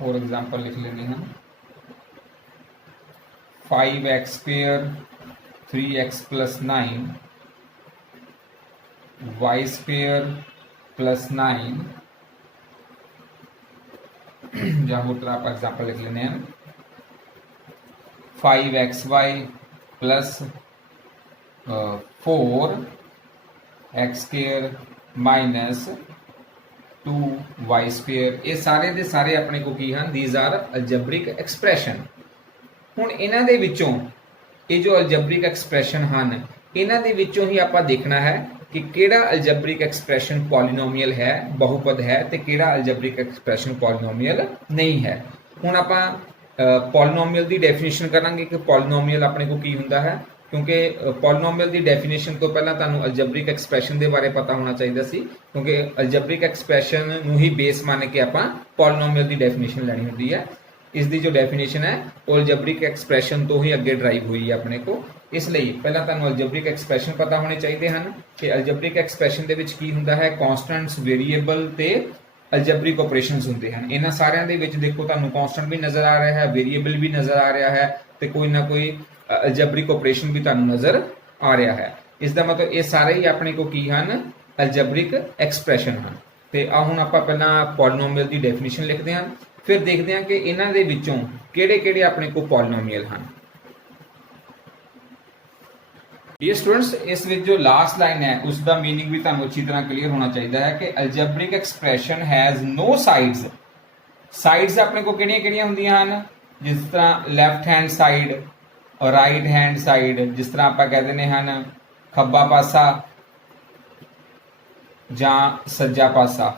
और एग्जाम्पल लिख लेंगे हम 5x² 3x + 9 y² + 9 ਜਾਂ ਹੋਰ ਤਰ੍ਹਾਂ ਆਪਾਂ एग्जाम्पल लिख लेने हैं 5xy + 4x² - 2y²। ਇਹ ਸਾਰੇ ਦੇ ਸਾਰੇ ਆਪਣੇ ਕੋ ਕੀ ਹਨ, these are algebraic expression। ਹੁਣ ਇਹਨਾਂ ਦੇ ਵਿੱਚੋਂ ਇਹ ਜੋ ਅਲਜਬਰਿਕ ਐਕਸਪ੍ਰੈਸ਼ਨ ਹਨ ਇਹਨਾਂ ਦੇ ਵਿੱਚੋਂ ਹੀ ਆਪਾਂ ਦੇਖਣਾ ਹੈ ਕਿ ਕਿਹੜਾ ਅਲਜਬਰਿਕ ਐਕਸਪ੍ਰੈਸ਼ਨ ਪੋਲੀਨੋਮੀਅਲ ਹੈ, ਬਹੁਪਦ ਹੈ, ਤੇ ਕਿਹੜਾ ਅਲਜਬਰਿਕ ਐਕਸਪ੍ਰੈਸ਼ਨ ਪੋਲੀਨੋਮੀਅਲ ਨਹੀਂ ਹੈ। ਹੁਣ ਆਪਾਂ ਪੋਲੀਨੋਮੀਅਲ ਦੀ ਡੈਫੀਨੇਸ਼ਨ ਕਰਾਂਗੇ ਕਿ ਪੋਲੀਨੋਮੀਅਲ ਆਪਣੇ ਕੋ ਕੀ ਹੁੰਦਾ ਹੈ, ਕਿਉਂਕਿ ਪੋਲੀਨੋਮੀਅਲ ਦੀ ਡੈਫੀਨੇਸ਼ਨ ਤੋਂ ਪਹਿਲਾਂ ਤੁਹਾਨੂੰ ਅਲਜਬਰਿਕ ਐਕਸਪ੍ਰੈਸ਼ਨ ਦੇ ਬਾਰੇ ਪਤਾ ਹੋਣਾ ਚਾਹੀਦਾ ਸੀ, ਕਿਉਂਕਿ ਅਲਜਬਰਿਕ ਐਕਸਪ੍ਰੈਸ਼ਨ ਨੂੰ ਹੀ ਬੇਸ ਮੰਨ ਕੇ ਆਪਾਂ ਪੋਲੀਨੋਮੀਅਲ ਦੀ ਡੈਫੀਨੇਸ਼ਨ ਲੈਣੀ ਹੁੰਦੀ ਹੈ। ਇਸ ਦੀ ਜੋ ਡੈਫੀਨੇਸ਼ਨ ਹੈ ਉਹ ਅਲਜਬਰਿਕ ਐਕਸਪ੍ਰੈਸ਼ਨ ਤੋਂ ਹੀ ਅੱਗੇ ਡਰਾਈਵ ਹੋਈ ਹੈ ਆਪਣੇ ਕੋ। ਇਸ ਲਈ ਪਹਿਲਾਂ ਤੁਹਾਨੂੰ ਅਲਜਬਰਿਕ ਐਕਸਪ੍ਰੈਸ਼ਨ ਪਤਾ ਹੋਣੇ ਚਾਹੀਦੇ ਹਨ ਕਿ ਅਲਜਬਰਿਕ ਐਕਸਪ੍ਰੈਸ਼ਨ ਦੇ ਵਿੱਚ ਕੀ ਹੁੰਦਾ ਹੈ, ਕਾਂਸਟੈਂਟਸ, ਵੇਰੀਏਬਲ ਤੇ ਅਲਜਬਰਿਕ ਆਪਰੇਸ਼ਨਸ ਹੁੰਦੇ ਹਨ। ਇਹਨਾਂ ਸਾਰਿਆਂ ਦੇ ਵਿੱਚ ਦੇਖੋ ਤੁਹਾਨੂੰ ਕਾਂਸਟੈਂਟ ਵੀ ਨਜ਼ਰ ਆ ਰਿਹਾ ਹੈ, ਵੇਰੀਏਬਲ ਵੀ ਨਜ਼ਰ ਆ ਰਿਹਾ ਹੈ ਤੇ ਕੋਈ ਨਾ ਕੋਈ ਅਲਜਬਰਿਕ ਆਪਰੇਸ਼ਨ ਵੀ ਤੁਹਾਨੂੰ ਨਜ਼ਰ ਆ ਰਿਹਾ ਹੈ। ਇਸ ਦਾ ਮਤਲਬ ਇਹ ਸਾਰੇ ਹੀ ਆਪਣੇ ਕੋ ਕੀ ਹਨ, ਅਲਜਬਰਿਕ ਐਕਸਪ੍ਰੈਸ਼ਨ ਹਨ। ਤੇ ਆ ਹੁਣ ਆਪਾਂ ਪਹਿਲਾਂ ਪੋਲੀਨੋਮੀਅਲ ਦੀ ਡੈਫੀਨੇਸ਼ਨ ਲਿਖਦੇ ਹਾਂ, ਫਿਰ ਦੇਖਦੇ ਹਾਂ ਕਿ ਇਹਨਾਂ ਦੇ ਵਿੱਚੋਂ ਕਿਹੜੇ-ਕਿਹੜੇ ਆਪਣੇ ਕੋ ਪੋਲੀਨੋਮੀਅਲ ਹਨ। डियर स्टूडेंट्स, इस विच जो लास्ट लाइन है उसका मीनिंग भी तुहानू अच्छी तरह क्लीयर होना चाहिए है कि algebraic expression has no sides. Sides अपने को किहड़ियां हुंदियां हन, जिस तरह लैफ्ट हैंड साइड और राइट हैंड साइड, जिस तरह आप कह दिंदे हन खब्बा पासा जां सज्जा पासा।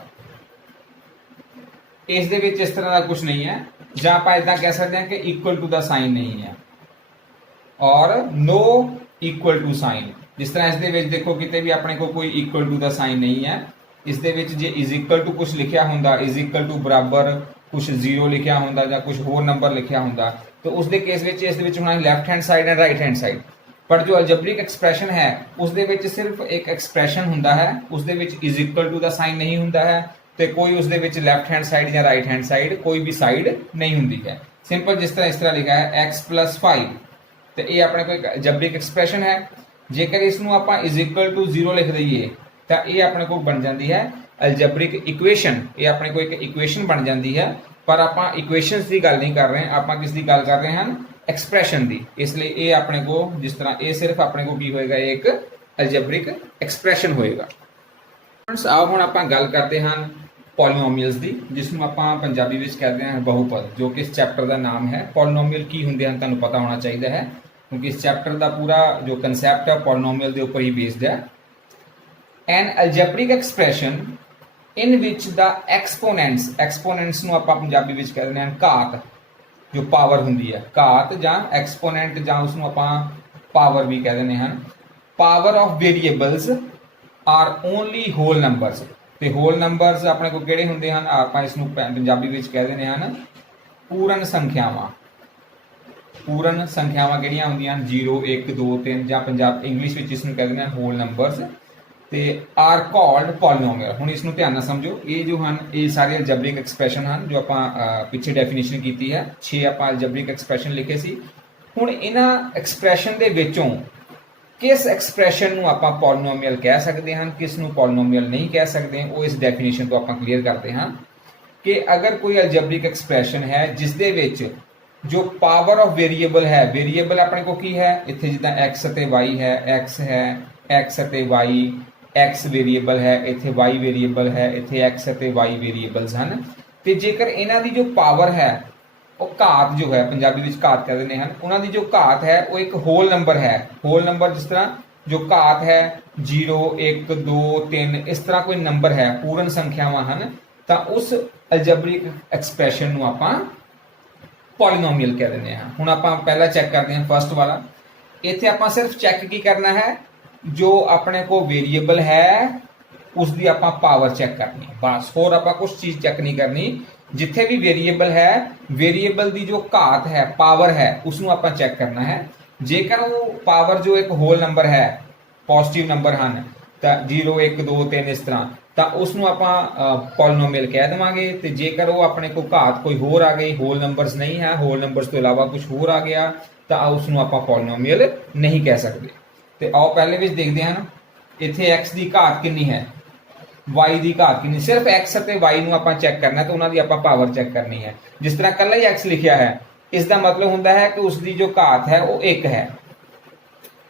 इस दे विच इस तरह का कुछ नहीं है, जां आप इदां कह सकते हैं कि इक्वल टू द साइन नहीं है और नो इक्वल टू साइन। जिस तरह इस दे विच देखो किते भी अपने को कोई इक्वल टू द साइन नहीं है। इस दे विच जे इज इक्वल टू कुछ लिखिया हुंदा, इज इक्वल टू बराबर कुछ जीरो लिखिया हुंदा जां कुछ होर नंबर लिखिया हुंदा, तो उस दे केस विच इस दे विच होना left hand side and right hand side. पर जो अलजेब्रिक एक्सप्रैशन है उस दे विच सिर्फ एक एक्सप्रैशन हुंदा है, उस दे विच is equal to the sign नहीं हुंदा है ते कोई उस दे विच लैफ्ट हैंड साइड या राइट हैंड साइड कोई भी साइड नहीं हुंदी है। सिंपल जिस तरह इस तरह लिखा है x + 5, तो ये अपने को एक अलजेब्रिक एक्सप्रैशन है। जेकर इसनू आपां इज इक्वल टू 0 लिख दईए तो ये अपने को बन जाती है अलजेब्रिक इक्वेशन। ये अपने को एक इक्वेशन बन जाती है, पर आपां इक्वेशनस की गल नहीं कर रहे, आपां किस दी गल कर रहे हैं, एक्सप्रैशन दी। इसलिए ये अपने को जिस तरह ये सिर्फ अपने को की होएगा, एक अलजेब्रिक एक्सप्रैशन होएगा। फ्रेंड्स आओ हुण आपां गल करते हैं पॉलीनोमियल्स दी, जिसनू आपां पंजाबी विच कहते हैं बहुपद, जो कि इस चैप्टर का नाम है। पॉलीनोमियल की हुंदे हन तुहानू पता होना चाहिए है, क्योंकि इस चैप्टर का पूरा जो कंसैप्ट है पॉलीनोमियल के ऊपर ही बेस्ड है। N algebraic expression in which the exponents नू आपां पंजाबी विच कहते हैं घात, जो पावर हुंदी है, घात जां एक्सपोनेंट जां उसनू आपां पावर भी कह दिंदे हन। Power of variables are only whole numbers. ते होल नंबर्स अपने को किहड़े हुंदे हन, आपां इसनू पंजाबी विच कह दिंदे हन पूर्ण संख्यावां। पूर्ण संख्यावां किहड़ियां हुंदियां हन, 0 1 2 3 जां पंजाब इंग्लिश विच इसनू कह दिंदे हन होल नंबर्स, ते आर कॉल्ड पॉलीनोमियल। हुण इसनू ध्यान नाल समझो, ये जो हन ये सारे अलजेब्रिक एक्सप्रैशन हन जो आपां पिछे डेफिनेशन कीती है। 6 आपां अलजेब्रिक एक्सप्रैशन लिखे सी। हुण इन्हां एक्सप्रैशन दे विचों किस एक्सप्रैशन नू आपां पॉलीनोमियल कह सकते हैं, किस नू पॉलीनोमियल नहीं कह सकते, वो इस डेफिनेशन तो आपां क्लीयर करते हैं कि अगर कोई अलजेब्रिक एक्सप्रैशन है जिस दे विच जो पावर ऑफ वेरीएबल है, वेरीएबल अपने को की है इत्थे जिद्दां x ते y है, x है x ते y, x वेरीएबल है, इत्थे y वेरीएबल है, इत्थे x ते y वेरीएबल्स हैं, ते जेकर इन्हां दी जो पावर है वो घात जो है पंजाबी विच घात कह दिंदे हन, उन्हां दी जो घात है वो एक होल नंबर है। होल नंबर जिस तरह जो घात है 0 1 2 3 इस तरह कोई नंबर है, पूर्ण संख्यावां हन, तां उस अलजेब्रिक एक्सप्रैशन नू आपां पॉलीनोमियल कह दिंदे हैं। हुण आपां पहला चेक करते हैं फर्स्ट वाला। इत्थे आपां सिर्फ चेक की करना है, जो अपने को वेरीएबल है उसकी आपां पावर चेक करनी है, बस। होर आपां कुछ चीज चेक नहीं करनी। जिथे भी वेरीएबल है, वेरीएबल की जो घात है, पावर है, उसनू आपां चेक करना है। जेकर वो पावर जो एक होल नंबर है, पॉजिटिव नंबर हैं, तो 0 1 2 3 इस तरह, तो उसनू आपां पॉलीनोमियल कह देवांगे। तो जेकर वो अपने को घात कोई होर आ गई, होल नंबर्स नहीं है, होल नंबर्स तो इलावा कुछ होर आ गया, तो उसनू आपां पॉलीनोमियल नहीं कह सकते। तो आओ पहले विच देखते हैं, इत्थे x की घात कितनी है, y की घात कितनी। सिर्फ x और y नू आपां चेक करना, तो उन्होंने आपां पावर चेक करनी है। जिस तरह कल्ला ही x लिखिया है, इसका मतलब होता है कि उसकी जो घात है वो 1 है।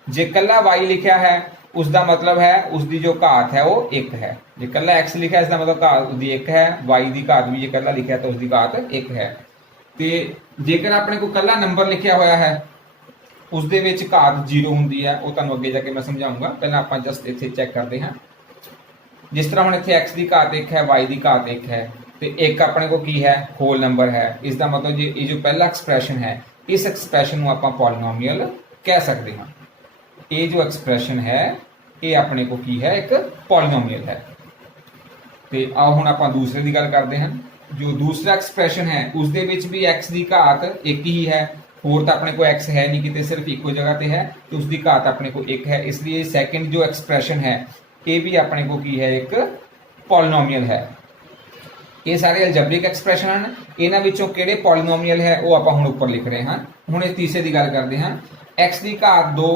जे कल्ला y लिखिया है उसका मतलब है उसकी जो घात है वो 1 है। जे कल्ला x लिखा है इसका मतलब घात उसकी 1 है, y की घात भी जे कल्ला लिखा है तो उसकी घात 1 है। तो जेकर अपने को कल्ला नंबर लिखिया होया है उस दे विच घात 0 हुंदी है, वो तुहानूं अगे जाके मैं समझाऊंगा। पहले आपां जस्ट इत्थे चेक करते हैं। जिस तरह हुण इत्थे x की घात 1 है, y की घात 1 है, तो 1 अपने को की है, होल नंबर है। इसका मतलब ये जो पहला एक्सप्रैशन है, इस एक्सप्रैशन को आपां पॉलीनोमियल कह सकते हैं। ये जो एक्सप्रैशन है ये अपने को की है, एक पॉलीनोमियल है। तो आओ हुण आपां दूसरे की गल करते हैं। जो दूसरा एक्सप्रैशन है उस दे विच भी x की घात 1 ही है, होर तो अपने को x है नहीं, किते सिर्फ एक जगह पे है, तो उसकी घात अपने को 1 है। इसलिए सैकेंड जो एक्सप्रैशन है ये भी अपने को की है, एक पॉलीनोमियल है। ये सारे अलजेब्रिक एक्सप्रैशन हैं, इन्हां विचों किहड़े पॉलीनोमियल है वो आपां हुण उपर लिख रहे हैं। हुण इस तीसरे की गल करते हैं। x की घात 2,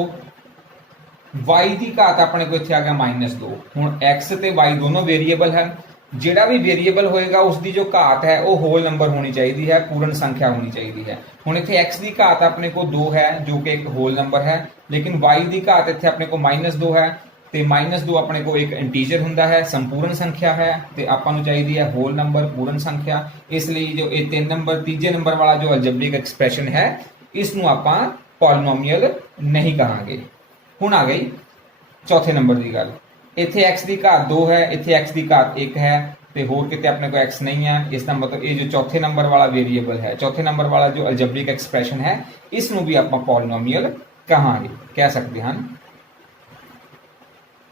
y की घात अपने को इत्थे आ गया -2। हुण x ते y दोनों वेरीएबल हैं, ਜਿਹੜਾ ਵੀ ਵੇਰੀਏਬਲ ਹੋਏਗਾ ਉਸ ਦੀ ਜੋ ਘਾਤ ਹੈ ਉਹ ਹੋਲ ਨੰਬਰ ਹੋਣੀ ਚਾਹੀਦੀ ਹੈ, ਪੂਰਨ ਸੰਖਿਆ ਹੋਣੀ ਚਾਹੀਦੀ ਹੈ। ਹੁਣ ਇੱਥੇ x ਦੀ ਘਾਤ ਆਪਣੇ ਕੋਲ 2 ਹੈ ਜੋ ਕਿ ਇੱਕ ਹੋਲ ਨੰਬਰ ਹੈ, ਲੇਕਿਨ y ਦੀ ਘਾਤ ਇੱਥੇ ਆਪਣੇ ਕੋਲ -2 ਹੈ ਤੇ -2 ਆਪਣੇ ਕੋਲ ਇੱਕ ਇੰਟੀਜਰ ਹੁੰਦਾ ਹੈ, ਸੰਪੂਰਨ ਸੰਖਿਆ ਹੈ ਤੇ ਆਪਾਂ ਨੂੰ ਚਾਹੀਦੀ ਹੈ ਹੋਲ ਨੰਬਰ, ਪੂਰਨ ਸੰਖਿਆ। ਇਸ ਲਈ ਜੋ ਇਹ 3 ਨੰਬਰ ਤੀਜੇ ਨੰਬਰ ਵਾਲਾ ਜੋ ਅਲਜਬਰਿਕ ਐਕਸਪ੍ਰੈਸ਼ਨ ਹੈ ਇਸ ਨੂੰ ਆਪਾਂ ਪੋਲੀਨੋਮੀਅਲ ਨਹੀਂ ਕਹਾਂਗੇ। ਹੁਣ ਆ ਗਈ ਚੌਥੇ ਨੰਬਰ ਦੀ ਗੱਲ। ਇੱਥੇ x ਦੀ ਘਾਤ 2 ਹੈ, ਇੱਥੇ x ਦੀ ਘਾਤ 1 ਹੈ ਤੇ ਹੋਰ ਕਿਤੇ ਆਪਣੇ ਕੋਲ x ਨਹੀਂ ਹੈ। ਇਸ ਦਾ ਮਤਲਬ ਇਹ ਜੋ ਚੌਥੇ ਨੰਬਰ ਵਾਲਾ ਵੇਰੀਏਬਲ ਹੈ, ਚੌਥੇ ਨੰਬਰ ਵਾਲਾ ਜੋ ਅਲਜਬਰਿਕ ਐਕਸਪ੍ਰੈਸ਼ਨ ਹੈ ਇਸ ਨੂੰ ਵੀ ਆਪਾਂ ਪੋਲੀਨੋਮੀਅਲ ਕਹਾਂਗੇ, ਕਹਿ ਸਕਦੇ ਹਨ।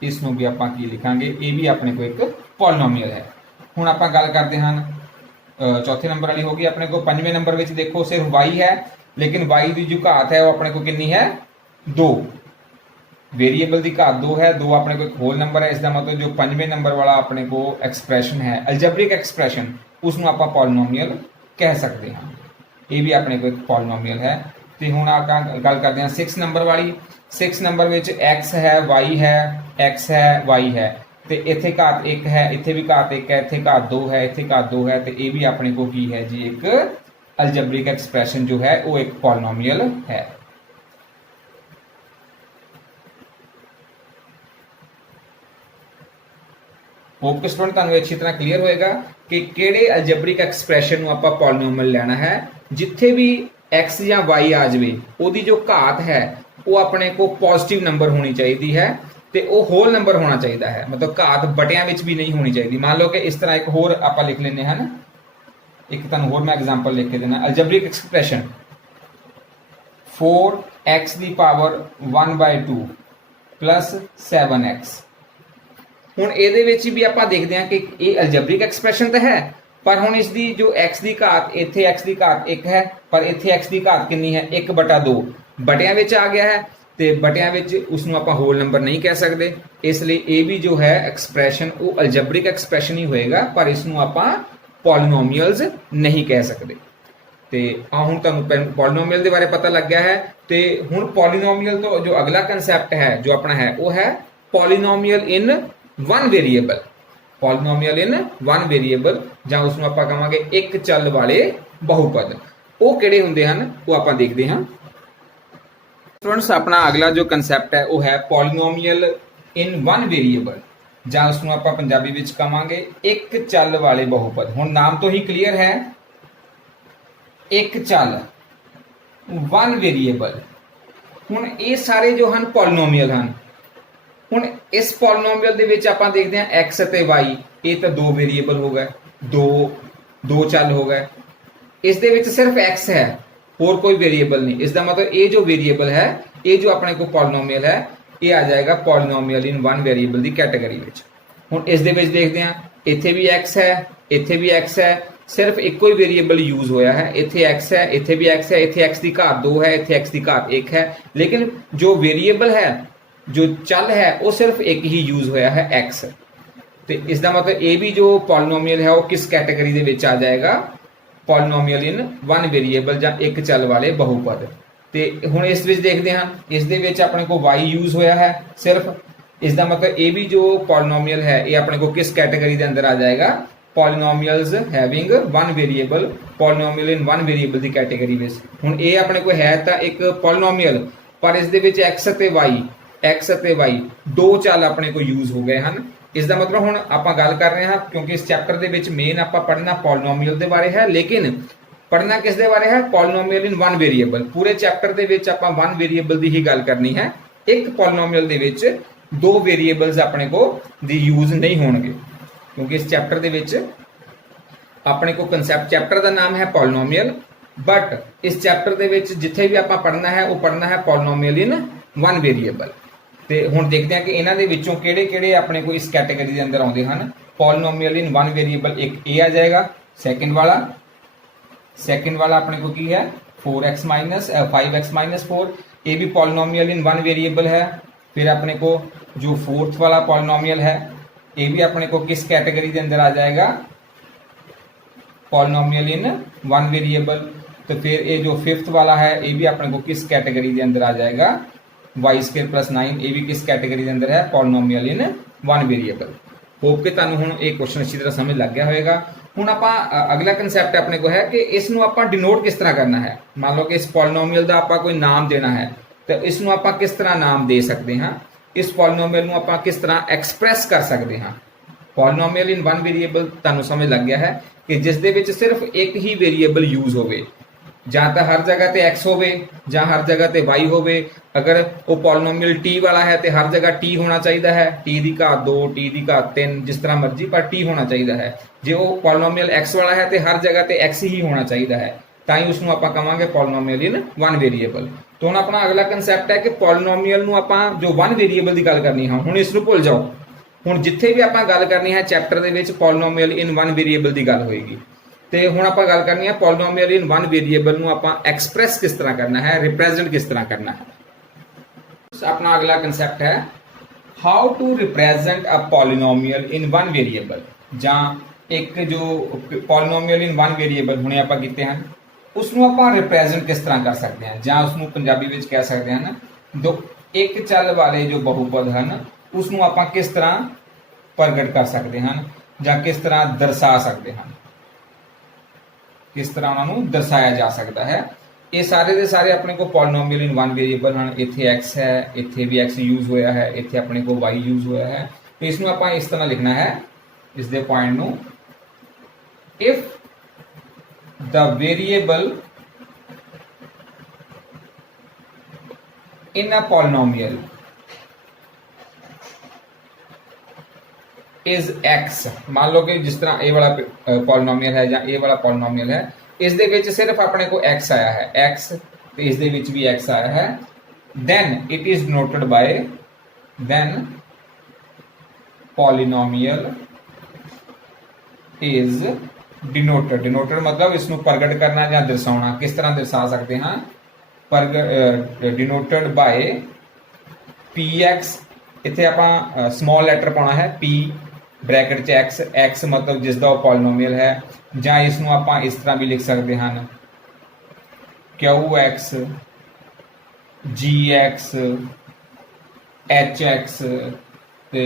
ਇਸ ਨੂੰ ਵੀ ਆਪਾਂ ਕੀ ਲਿਖਾਂਗੇ, ਇਹ ਵੀ ਆਪਣੇ ਕੋਲ ਇੱਕ ਪੋਲੀਨੋਮੀਅਲ ਹੈ। ਹੁਣ ਆਪਾਂ ਗੱਲ ਕਰਦੇ ਹਨ ਚੌਥੇ ਨੰਬਰ ਵਾਲੀ ਹੋ ਗਈ। ਆਪਣੇ ਕੋਲ ਪੰਜਵੇਂ ਨੰਬਰ ਵਿੱਚ ਦੇਖੋ ਸਿਰਫ y ਹੈ, ਲੇਕਿਨ y ਦੀ ਜੋ ਘਾਤ ਹੈ ਉਹ ਆਪਣੇ ਕੋਲ ਕਿੰਨੀ ਹੈ, 2। वेरिएबल की घात 2 है, 2 अपने को एक होल नंबर है। इसका मतलब जो पंजवें नंबर वाला अपने को एक्सप्रैशन है अलजेब्रिक एक्सप्रैशन उसनों आप पॉलिनोमियल कह सकते हैं। ये भी अपने को एक पॉलिनोमियल है। तो हुण आपां गल करते हैं 6 नंबर वाली। 6 नंबर विच x है, y है, x है, y है, तो इत्थे घात 1 है, इत्थे भी घात 1 है, इत्थे घात 2 है, इत्थे घात 2 है। तो ये भी अपने को की है जी एक अलजेब्रिक एक्सप्रैशन जो है वो एक पॉलिनोमियल है। होप कि स्टूडेंट तुहानूं अच्छी तरह क्लीयर होएगा कि किहड़े अलजेब्रिक एक्सप्रैशन नूं आपां पॉलिनोमियल लेना है। जिथे भी x या y आ जाए उहदी जो घात है वो अपने को पॉजिटिव नंबर होनी चाहिए है, तो वो होल नंबर होना चाहिए है, मतलब घात बटियां विच भी नहीं होनी चाहिए। मान लो कि इस तरह एक होर आपां लिख लेने हैं ना, एक तुहानूं होर मैं एग्जाम्पल लिख के देना। Algebraic expression 4x the power 1/2 plus 7x। हुण इहदे विच भी आपां देखदे हां कि ये अलजेब्रिक एक्सप्रैशन तो है, पर हुण इसदी जो x दी घात इत्थे x दी घात 1 है, पर इत्थे x दी घात कितनी है 1/2 बटियां विच आ गया है, तो बटियां विच उसनूं आपां होल नंबर नहीं कह सकते। इसलिए ये भी जो है एक्सप्रैशन वो अलजेब्रिक एक्सप्रैशन ही होएगा, पर इसनूं आपां पॉलिनोमियल्स नहीं कह सकते। तो हुण तुहानूं पॉलिनोमियल के बारे पता लग गया है। तो हुण पॉलिनोमियल तो जो अगला कंसैप्ट है जो अपना है वो है polynomial in one variable. Polynomial in one variable जां उसनूं आपां कहांगे एक चल वाले बहुपद। वो किहड़े हुंदे हन वो आपां देखदे हां। स्टूडेंट्स अपना अगला जो कंसैप्ट है वो है पॉलिनोमियल इन वन वेरीएबल, जां उसनूं आपां पंजाबी विच कहांगे एक चल वाले बहुपद। हुण नाम तो ही क्लीयर है, एक चल वन वेरीएबल। हुण ये सारे जो हन पॉलिनोमियल हन। हुण इस पॉलिनोमियल दे विच आपां देखदे हां x ते y, ये तो दो वेरीएबल हो गए, दो चल हो गए। इस दे विच सिर्फ x है, और कोई वेरीएबल नहीं। इसका मतलब ये जो वेरीएबल है, ये जो अपने को पॉलिनोमियल है, ये आ जाएगा पॉलिनोमियल इन वन वेरीएबल की कैटेगरी विच। हुण इस दे विच देखदे हां इत्थे भी x है, इत्थे भी x है, सिर्फ एक ही वेरीएबल यूज होया है। इत्थे x है, इत्थे भी x है, इत्थे x की घात 2 है, इत्थे x की घात 1 है, लेकिन जो वेरीएबल है जो चल है वो सिर्फ एक ही यूज होया है x। तो इसका मतलब ये भी जो पॉलिनोमियल है वो किस कैटेगरी दे विच आ जाएगा, पॉलिनोमियल इन वन वेरीएबल जां एक चल वाले बहुपद। तो हुण इस विच देखदे हां इस दे विच अपने को y यूज होया है सिर्फ। इसका मतलब ये भी जो पॉलिनोमियल है ये अपने को किस कैटेगरी के अंदर आ जाएगा, polynomials having one variable, polynomial in one variable की कैटेगरी विच। हुण ये अपने को है तो एक पॉलिनोमियल, पर इस दे विच x ते y दो चल अपने को यूज हो गए हैं। इसका मतलब हुण आपां गल कर रहे हैं क्योंकि इस चैप्टर दे विच मेन आपां पढ़ना पॉलिनोमियल दे बारे है, लेकिन पढ़ना किस दे बारे है, पॉलिनोमियल इन वन वेरीएबल। पूरे चैप्टर दे विच आपां वन वेरीएबल दी ही गल करनी है। एक पॉलिनोमियल दे विच दो वेरीएबल्स अपने को दी यूज नहीं होणगे, क्योंकि इस चैप्टर दे विच अपने को कंसैप्ट, चैप्टर का नाम है पॉलिनोमियल, बट इस चैप्टर दे विच जिथे भी आपां पढ़ना है वो पढ़ना है पॉलिनोमियल इन वन वेरीएबल। तो हुण देखते हैं कि इन्हां दे विचों किहड़े-किहड़े अपने को इस कैटेगरी के अंदर आउंदे हन। पॉलिनोमियल इन वन वेरीएबल एक ए आ जाएगा, सेकंड वाला अपने को की है 5x -4, ये भी पॉलिनोमियल इन वन वेरीएबल है। फिर अपने को जो फोर्थ वाला पॉलिनोमियल है ये भी अपने को किस कैटेगरी के अंदर आ जाएगा, पॉलिनोमियल इन वन वेरीएबल। तो फिर ये जो फिफ्थ वाला है ये भी अपने को किस कैटेगरी के अंदर आ जाएगा, y² + 9, ये भी किस कैटेगरी के अंदर है, polynomial in one variable. Hope कि तुहानूं हुण ये क्वेश्चन अच्छी तरह समझ लग गया होएगा। हुण आपां अगला कंसैप्ट अपने को है कि इसनूं आपां डिनोट किस तरह करना है। मान लो कि इस पॉलिनोमियल का आपां कोई नाम देना है तो इसनूं आपां किस तरह नाम दे सकते हैं, इस पॉलिनोमियल नूं आपां किस तरह एक्सप्रैस कर सकते हैं। पॉलिनोमियल इन वन वेरीएबल तुहानूं समझ लग गया है कि जिस दे विच सिर्फ एक ही वेरीएबल यूज होवे, ਜਾਂ ਤਾਂ हर जगह ते x होवे ਜਾਂ हर जगह ते y होवे। अगर वो पॉलिनोमियल t वाला है तो हर जगह t होना चाहिए है, t की घात 2 t की घात 3 जिस तरह मर्जी, पर t होना चाहिए है। जे वो पॉलिनोमियल x वाला है तो हर जगह ते x ही होना चाहिए है, ताई उसनूं आपां कहांगे पॉलिनोमियल इन वन वेरीएबल। तो हुण अपना अगला कंसैप्ट है कि पॉलिनोमियल नूं आपां जो वन वेरीएबल की गल करनी है, हुण इसनूं भुल जाओ। हुण जिथे भी आपां गल करनी है chapter they which polynomial in one variable की गल होएगी। तो हुण आपां गल करनी है पॉलिनोमियल इन वन वेरीएबल नूं आपां एक्सप्रैस किस तरह करना है, रिप्रेजेंट किस तरह करना है। अपना अगला कंसैप्ट है how to represent a polynomial in one variable, जां एक जो पॉलिनोमियल इन वन वेरीएबल हुणे आपां कीते हैं उसनूं आपां रिप्रेजेंट किस तरह कर सकते हैं, जां उसनूं पंजाबी विच कह सकते हैं दो एक चल वाले जो बहुपद हैं उसनूं आपां किस तरह प्रगट कर सकते हैं, जां किस तरह दर्शा सकते हैं, किस तरह उन्होंने दर्शाया जा सकता है। ये सारे के सारे अपने को पॉलिनोमियल इन वन वेरीएबल हैं। इत्थे x है, इत्थे भी x यूज होया है, इत्थे अपने को y यूज होया है। तो इसमें आप इस तरह लिखना है इस दे पॉइंट नू, if the variable in a polynomial is x, मान लो कि जिस तरह ए वाला पॉलिनोमियल है या ए वाला पॉलिनोमियल है, इस दे विच सिर्फ अपने को x आया है, x तो इस दे विच भी x आया है, then it is denoted by, then polynomial is denoted, denoted मतलब इसनूं प्रगट करना या दर्शाना, किस तरह दर्शा सकते हैं, डिनोटेड बाय px, इत्थे आपां स्मॉल लैटर पाना है p ब्रैकेट च x, x मतलब जिसका वो पॉलिनोमियल है, जां इसनूं आपां इस तरह भी लिख सकते हैं qx gx hx, ते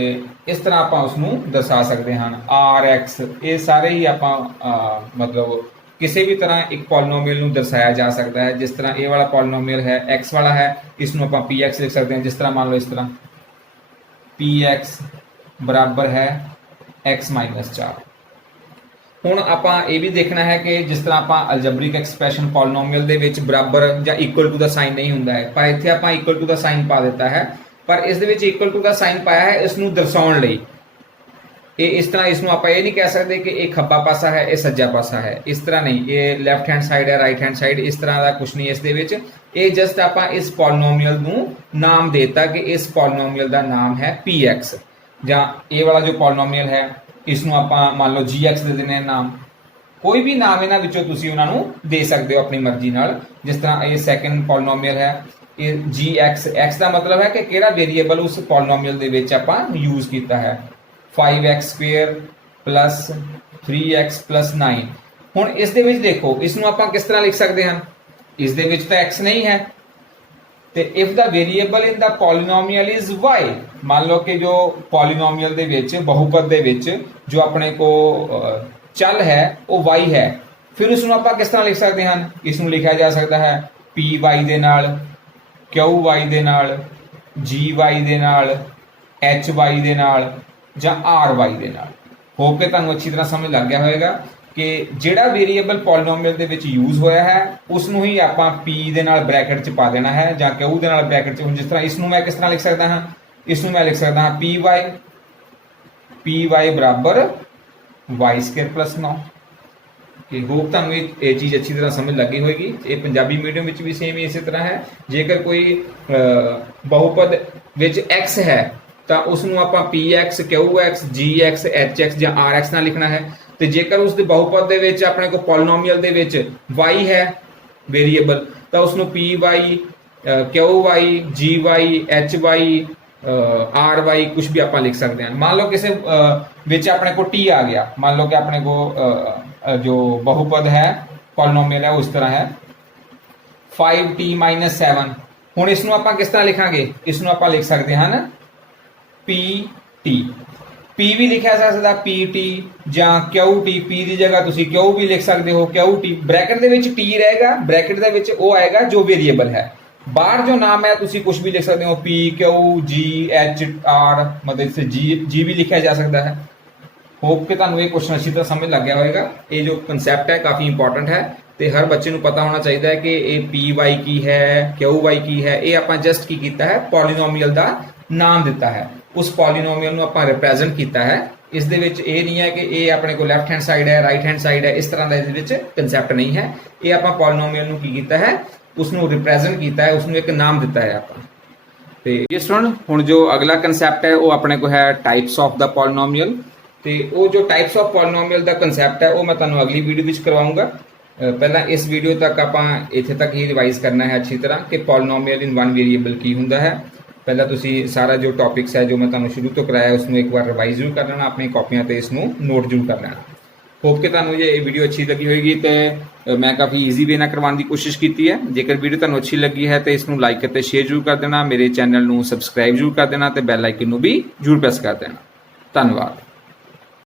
इस तरह आपां उसनूं दर्शा सकते हैं rx। ये सारे ही आपां मतलब किसी भी तरह एक पॉलिनोमियल नूं दर्शाया जा सकता है। जिस तरह ए वाला पॉलिनोमियल है x वाला है, इसनूं आपां px लिख सकते हैं। जिस तरह मान लो इस तरह px बराबर है x माइनस 4। हुण आपां ये भी देखना है कि जिस तरह आपां अलजबरिक एक्सप्रैशन पॉलिनोमियल दे विच बराबर या इक्वल टू दा साइन नहीं हुंदा है, पर इत्थे आपां इक्वल टू दा साइन पा दिता है, पर इस दे विच इक्वल टू दा साइन पाया है इसनूं दर्शाउण लई। ये इस तरह इसनूं आपां ये नहीं कह सकते कि ये खब्बा पासा है, ये सज्जा पासा है, इस तरह नहीं, ये लैफ्ट हैंड साइड है, राइट हैंड साइड, इस तरह का कुछ नहीं इस दे विच। ये जस्ट आपां इस पॉलिनोमियल नूं नाम देता कि इस पॉलिनोमियल दा नाम है px, जां ये वाला जो पॉलिनोमियल है इसनूं आपां मान लो gx दे देने नाम, कोई भी नाम इन्हां विचों तुसीं उन्हां नूं दे सकदे हो अपनी मर्जी नाल। जिस तरह ये सैकेंड पॉलिनोमियल है, ये gx, x दा मतलब है कि किहड़ा वेरीएबल उस पॉलिनोमियल दे विच आपां यूज कीता है, 5x² प्लस 3x प्लस 9। हुण इस दे विच देखो इसनूं आपां किस तरह लिख सकते हैं, इस दे विच तां x नहीं है, तो if the variable in the polynomial is y, मान लो कि जो पॉलिनोमियल दे विच बहुपद दे विच जो अपने को चल है वो y है, फिर उसनूं आपां किस तरह लिख सकते हैं, इसनूं लिखा जा सकता है py दे नाल, qy दे नाल, gy दे नाल, hy दे नाल ਜਾਂ ry दे नाल। होप कि तुहानूं अच्छी तरह समझ लग गया होएगा कि जिहड़ा वेरीएबल पॉलिनोमियल दे विच यूज होया है उसनूं ही आपां p दे नाल ब्रैकेट च पा देना है जां q दे नाल ब्रैकेट च। हुण जिस तरह इसनूं मैं किस तरह लिख सकदा हां, इसनूं मैं लिख सकदा हां py बराबर y² प्लस 9। कि होप तुहानूं ये चीज़ अच्छी तरह समझ लगी होएगी। ये पंजाबी मीडियम विच भी सेम इसी तरह है, जेकर कोई बहुपद विच x है तो उसनूं आपां px qx gx hx ਜਾਂ rx ਨਾਲ लिखना है। तो जेकर उस बहुपद दे विच अपने को पॉलिनोमियल दे विच y है वेरीएबल तो उसनूं py qy gy hy ry कुछ भी आपां लिख सकते हैं। मान लो किसी विच अपने को t आ गया, मान लो कि अपने को जो बहुपद है पॉलिनोमियल है उस तरह है 5t - 7। हुण इसनूं आपां किस तरह लिखांगे, इसनूं आपां लिख सकते हैं pt, ਪੀ ਵੀ ਲਿਖਿਆ ਜਾ ਸਕਦਾ, PT ਜਾਂ QT, P ਦੀ ਜਗ੍ਹਾ ਤੁਸੀਂ Q ਵੀ ਲਿਖ ਸਕਦੇ ਹੋ, QT। ਬ੍ਰੈਕਟ ਦੇ ਵਿੱਚ T ਰਹੇਗਾ, ਬ੍ਰੈਕਟ ਦੇ ਵਿੱਚ ਉਹ ਆਏਗਾ ਜੋ ਵੇਰੀਏਬਲ ਹੈ। ਬਾਹਰ ਜੋ ਨਾਮ ਹੈ ਤੁਸੀਂ ਕੁਝ ਵੀ ਲਿਖ ਸਕਦੇ ਹੋ, P, Q, G, H, R, ਮਤਲਬ ਇੱਥੇ G ਵੀ ਲਿਖਿਆ ਜਾ ਸਕਦਾ ਹੈ। ਹੋਪ ਕਿ ਤੁਹਾਨੂੰ ਇਹ ਕੁਐਸਚਨ ਅੱਛੀ ਤਰ੍ਹਾਂ ਸਮਝ ਲੱਗ ਗਿਆ ਹੋਵੇਗਾ। ਇਹ ਜੋ ਕਨਸੈਪਟ ਹੈ ਕਾਫੀ ਇੰਪੋਰਟੈਂਟ ਹੈ ਤੇ ਹਰ ਬੱਚੇ ਨੂੰ ਪਤਾ ਹੋਣਾ ਚਾਹੀਦਾ ਹੈ ਕਿ ਇਹ PY ਕੀ ਹੈ, QY ਕੀ ਹੈ। ਇਹ ਆਪਾਂ ਜਸਟ ਕੀ ਕੀਤਾ ਹੈ, ਪੋਲੀਨੋਮੀਅਲ ਦਾ ਨਾਮ ਦਿੱਤਾ ਹੈ, ਉਸ ਪੋਲੀਨੋਮੀਅਲ ਨੂੰ ਆਪਾਂ ਰਿਪਰੈਜ਼ੈਂਟ ਕੀਤਾ ਹੈ। ਇਸ ਦੇ ਵਿੱਚ ਇਹ ਨਹੀਂ ਹੈ ਕਿ ਇਹ ਆਪਣੇ ਕੋਲ ਲੈਫਟ ਹੈਂਡ ਸਾਈਡ ਹੈ, ਰਾਈਟ ਹੈਂਡ ਸਾਈਡ ਹੈ, ਇਸ ਤਰ੍ਹਾਂ ਦਾ ਇਹਦੇ ਵਿੱਚ ਕਨਸੈਪਟ ਨਹੀਂ ਹੈ। ਇਹ ਆਪਾਂ ਪੋਲੀਨੋਮੀਅਲ ਨੂੰ ਕੀ ਕੀਤਾ ਹੈ, ਉਸ ਨੂੰ ਰਿਪਰੈਜ਼ੈਂਟ ਕੀਤਾ ਹੈ, ਉਸ ਨੂੰ ਇੱਕ ਨਾਮ ਦਿੱਤਾ ਹੈ ਆਪਾਂ। ਤੇ ਇਹ ਸੁਣ, ਹੁਣ ਜੋ ਅਗਲਾ ਕਨਸੈਪਟ ਹੈ ਉਹ ਆਪਣੇ ਕੋਲ ਹੈ ਟਾਈਪਸ ਆਫ ਦਾ ਪੋਲੀਨੋਮੀਅਲ। ਤੇ ਉਹ ਜੋ types of polynomial the concept ਹੈ ਉਹ ਮੈਂ ਤੁਹਾਨੂੰ ਅਗਲੀ ਵੀਡੀਓ ਵਿੱਚ ਕਰਵਾਉਂਗਾ। ਪਹਿਲਾਂ ਇਸ ਵੀਡੀਓ ਤੱਕ ਆਪਾਂ ਇੱਥੇ ਤੱਕ ਹੀ ਰਿਵਾਈਜ਼ ਕਰਨਾ ਹੈ ਅੱਛੀ ਤਰ੍ਹਾਂ ਕਿ ਪੋਲੀਨੋਮੀਅਲ ਇਨ ਵਨ ਵੇਰੀਏਬਲ ਕੀ ਹੁੰਦਾ ਹੈ। ਪਹਿਲਾਂ ਤੁਸੀਂ ਸਾਰਾ ਜੋ ਟੌਪਿਕਸ ਹੈ ਜੋ ਮੈਂ ਤੁਹਾਨੂੰ ਸ਼ੁਰੂ ਤੋਂ ਕਰਾਇਆ ਉਸ ਨੂੰ ਇੱਕ ਵਾਰ ਰਿਵਾਈਜ਼ ਜ਼ਰੂਰ ਕਰ ਲੈਣਾ, ਆਪਣੀ ਕਾਪੀਆਂ ਤੇ ਇਸ ਨੂੰ ਨੋਟ ਜ਼ਰੂਰ ਕਰ ਲੈਣਾ। ਹੋਪ ਕਿ ਤੁਹਾਨੂੰ ਇਹ ਵੀਡੀਓ ਅੱਛੀ ਲੱਗੀ ਹੋਏਗੀ ਤੇ ਮੈਂ ਕਾਫੀ ਈਜ਼ੀ ਵੇ ਨਾਲ ਕਰਵਾਉਣ ਦੀ ਕੋਸ਼ਿਸ਼ ਕੀਤੀ ਹੈ। ਜੇਕਰ ਵੀਡੀਓ ਤੁਹਾਨੂੰ ਅੱਛੀ ਲੱਗੀ ਹੈ ਤੇ ਇਸ ਨੂੰ ਲਾਈਕ ਅਤੇ ਸ਼ੇਅਰ ਜ਼ਰੂਰ ਕਰ ਦੇਣਾ, ਮੇਰੇ ਚੈਨਲ ਨੂੰ ਸਬਸਕ੍ਰਾਈਬ ਜ਼ਰੂਰ ਕਰ ਦੇਣਾ ਤੇ ਬੈਲ ਆਈਕਨ ਨੂੰ ਵੀ ਜ਼ਰੂਰ ਪ੍ਰੈਸ ਕਰ ਦੇਣਾ। ਧੰਨਵਾਦ।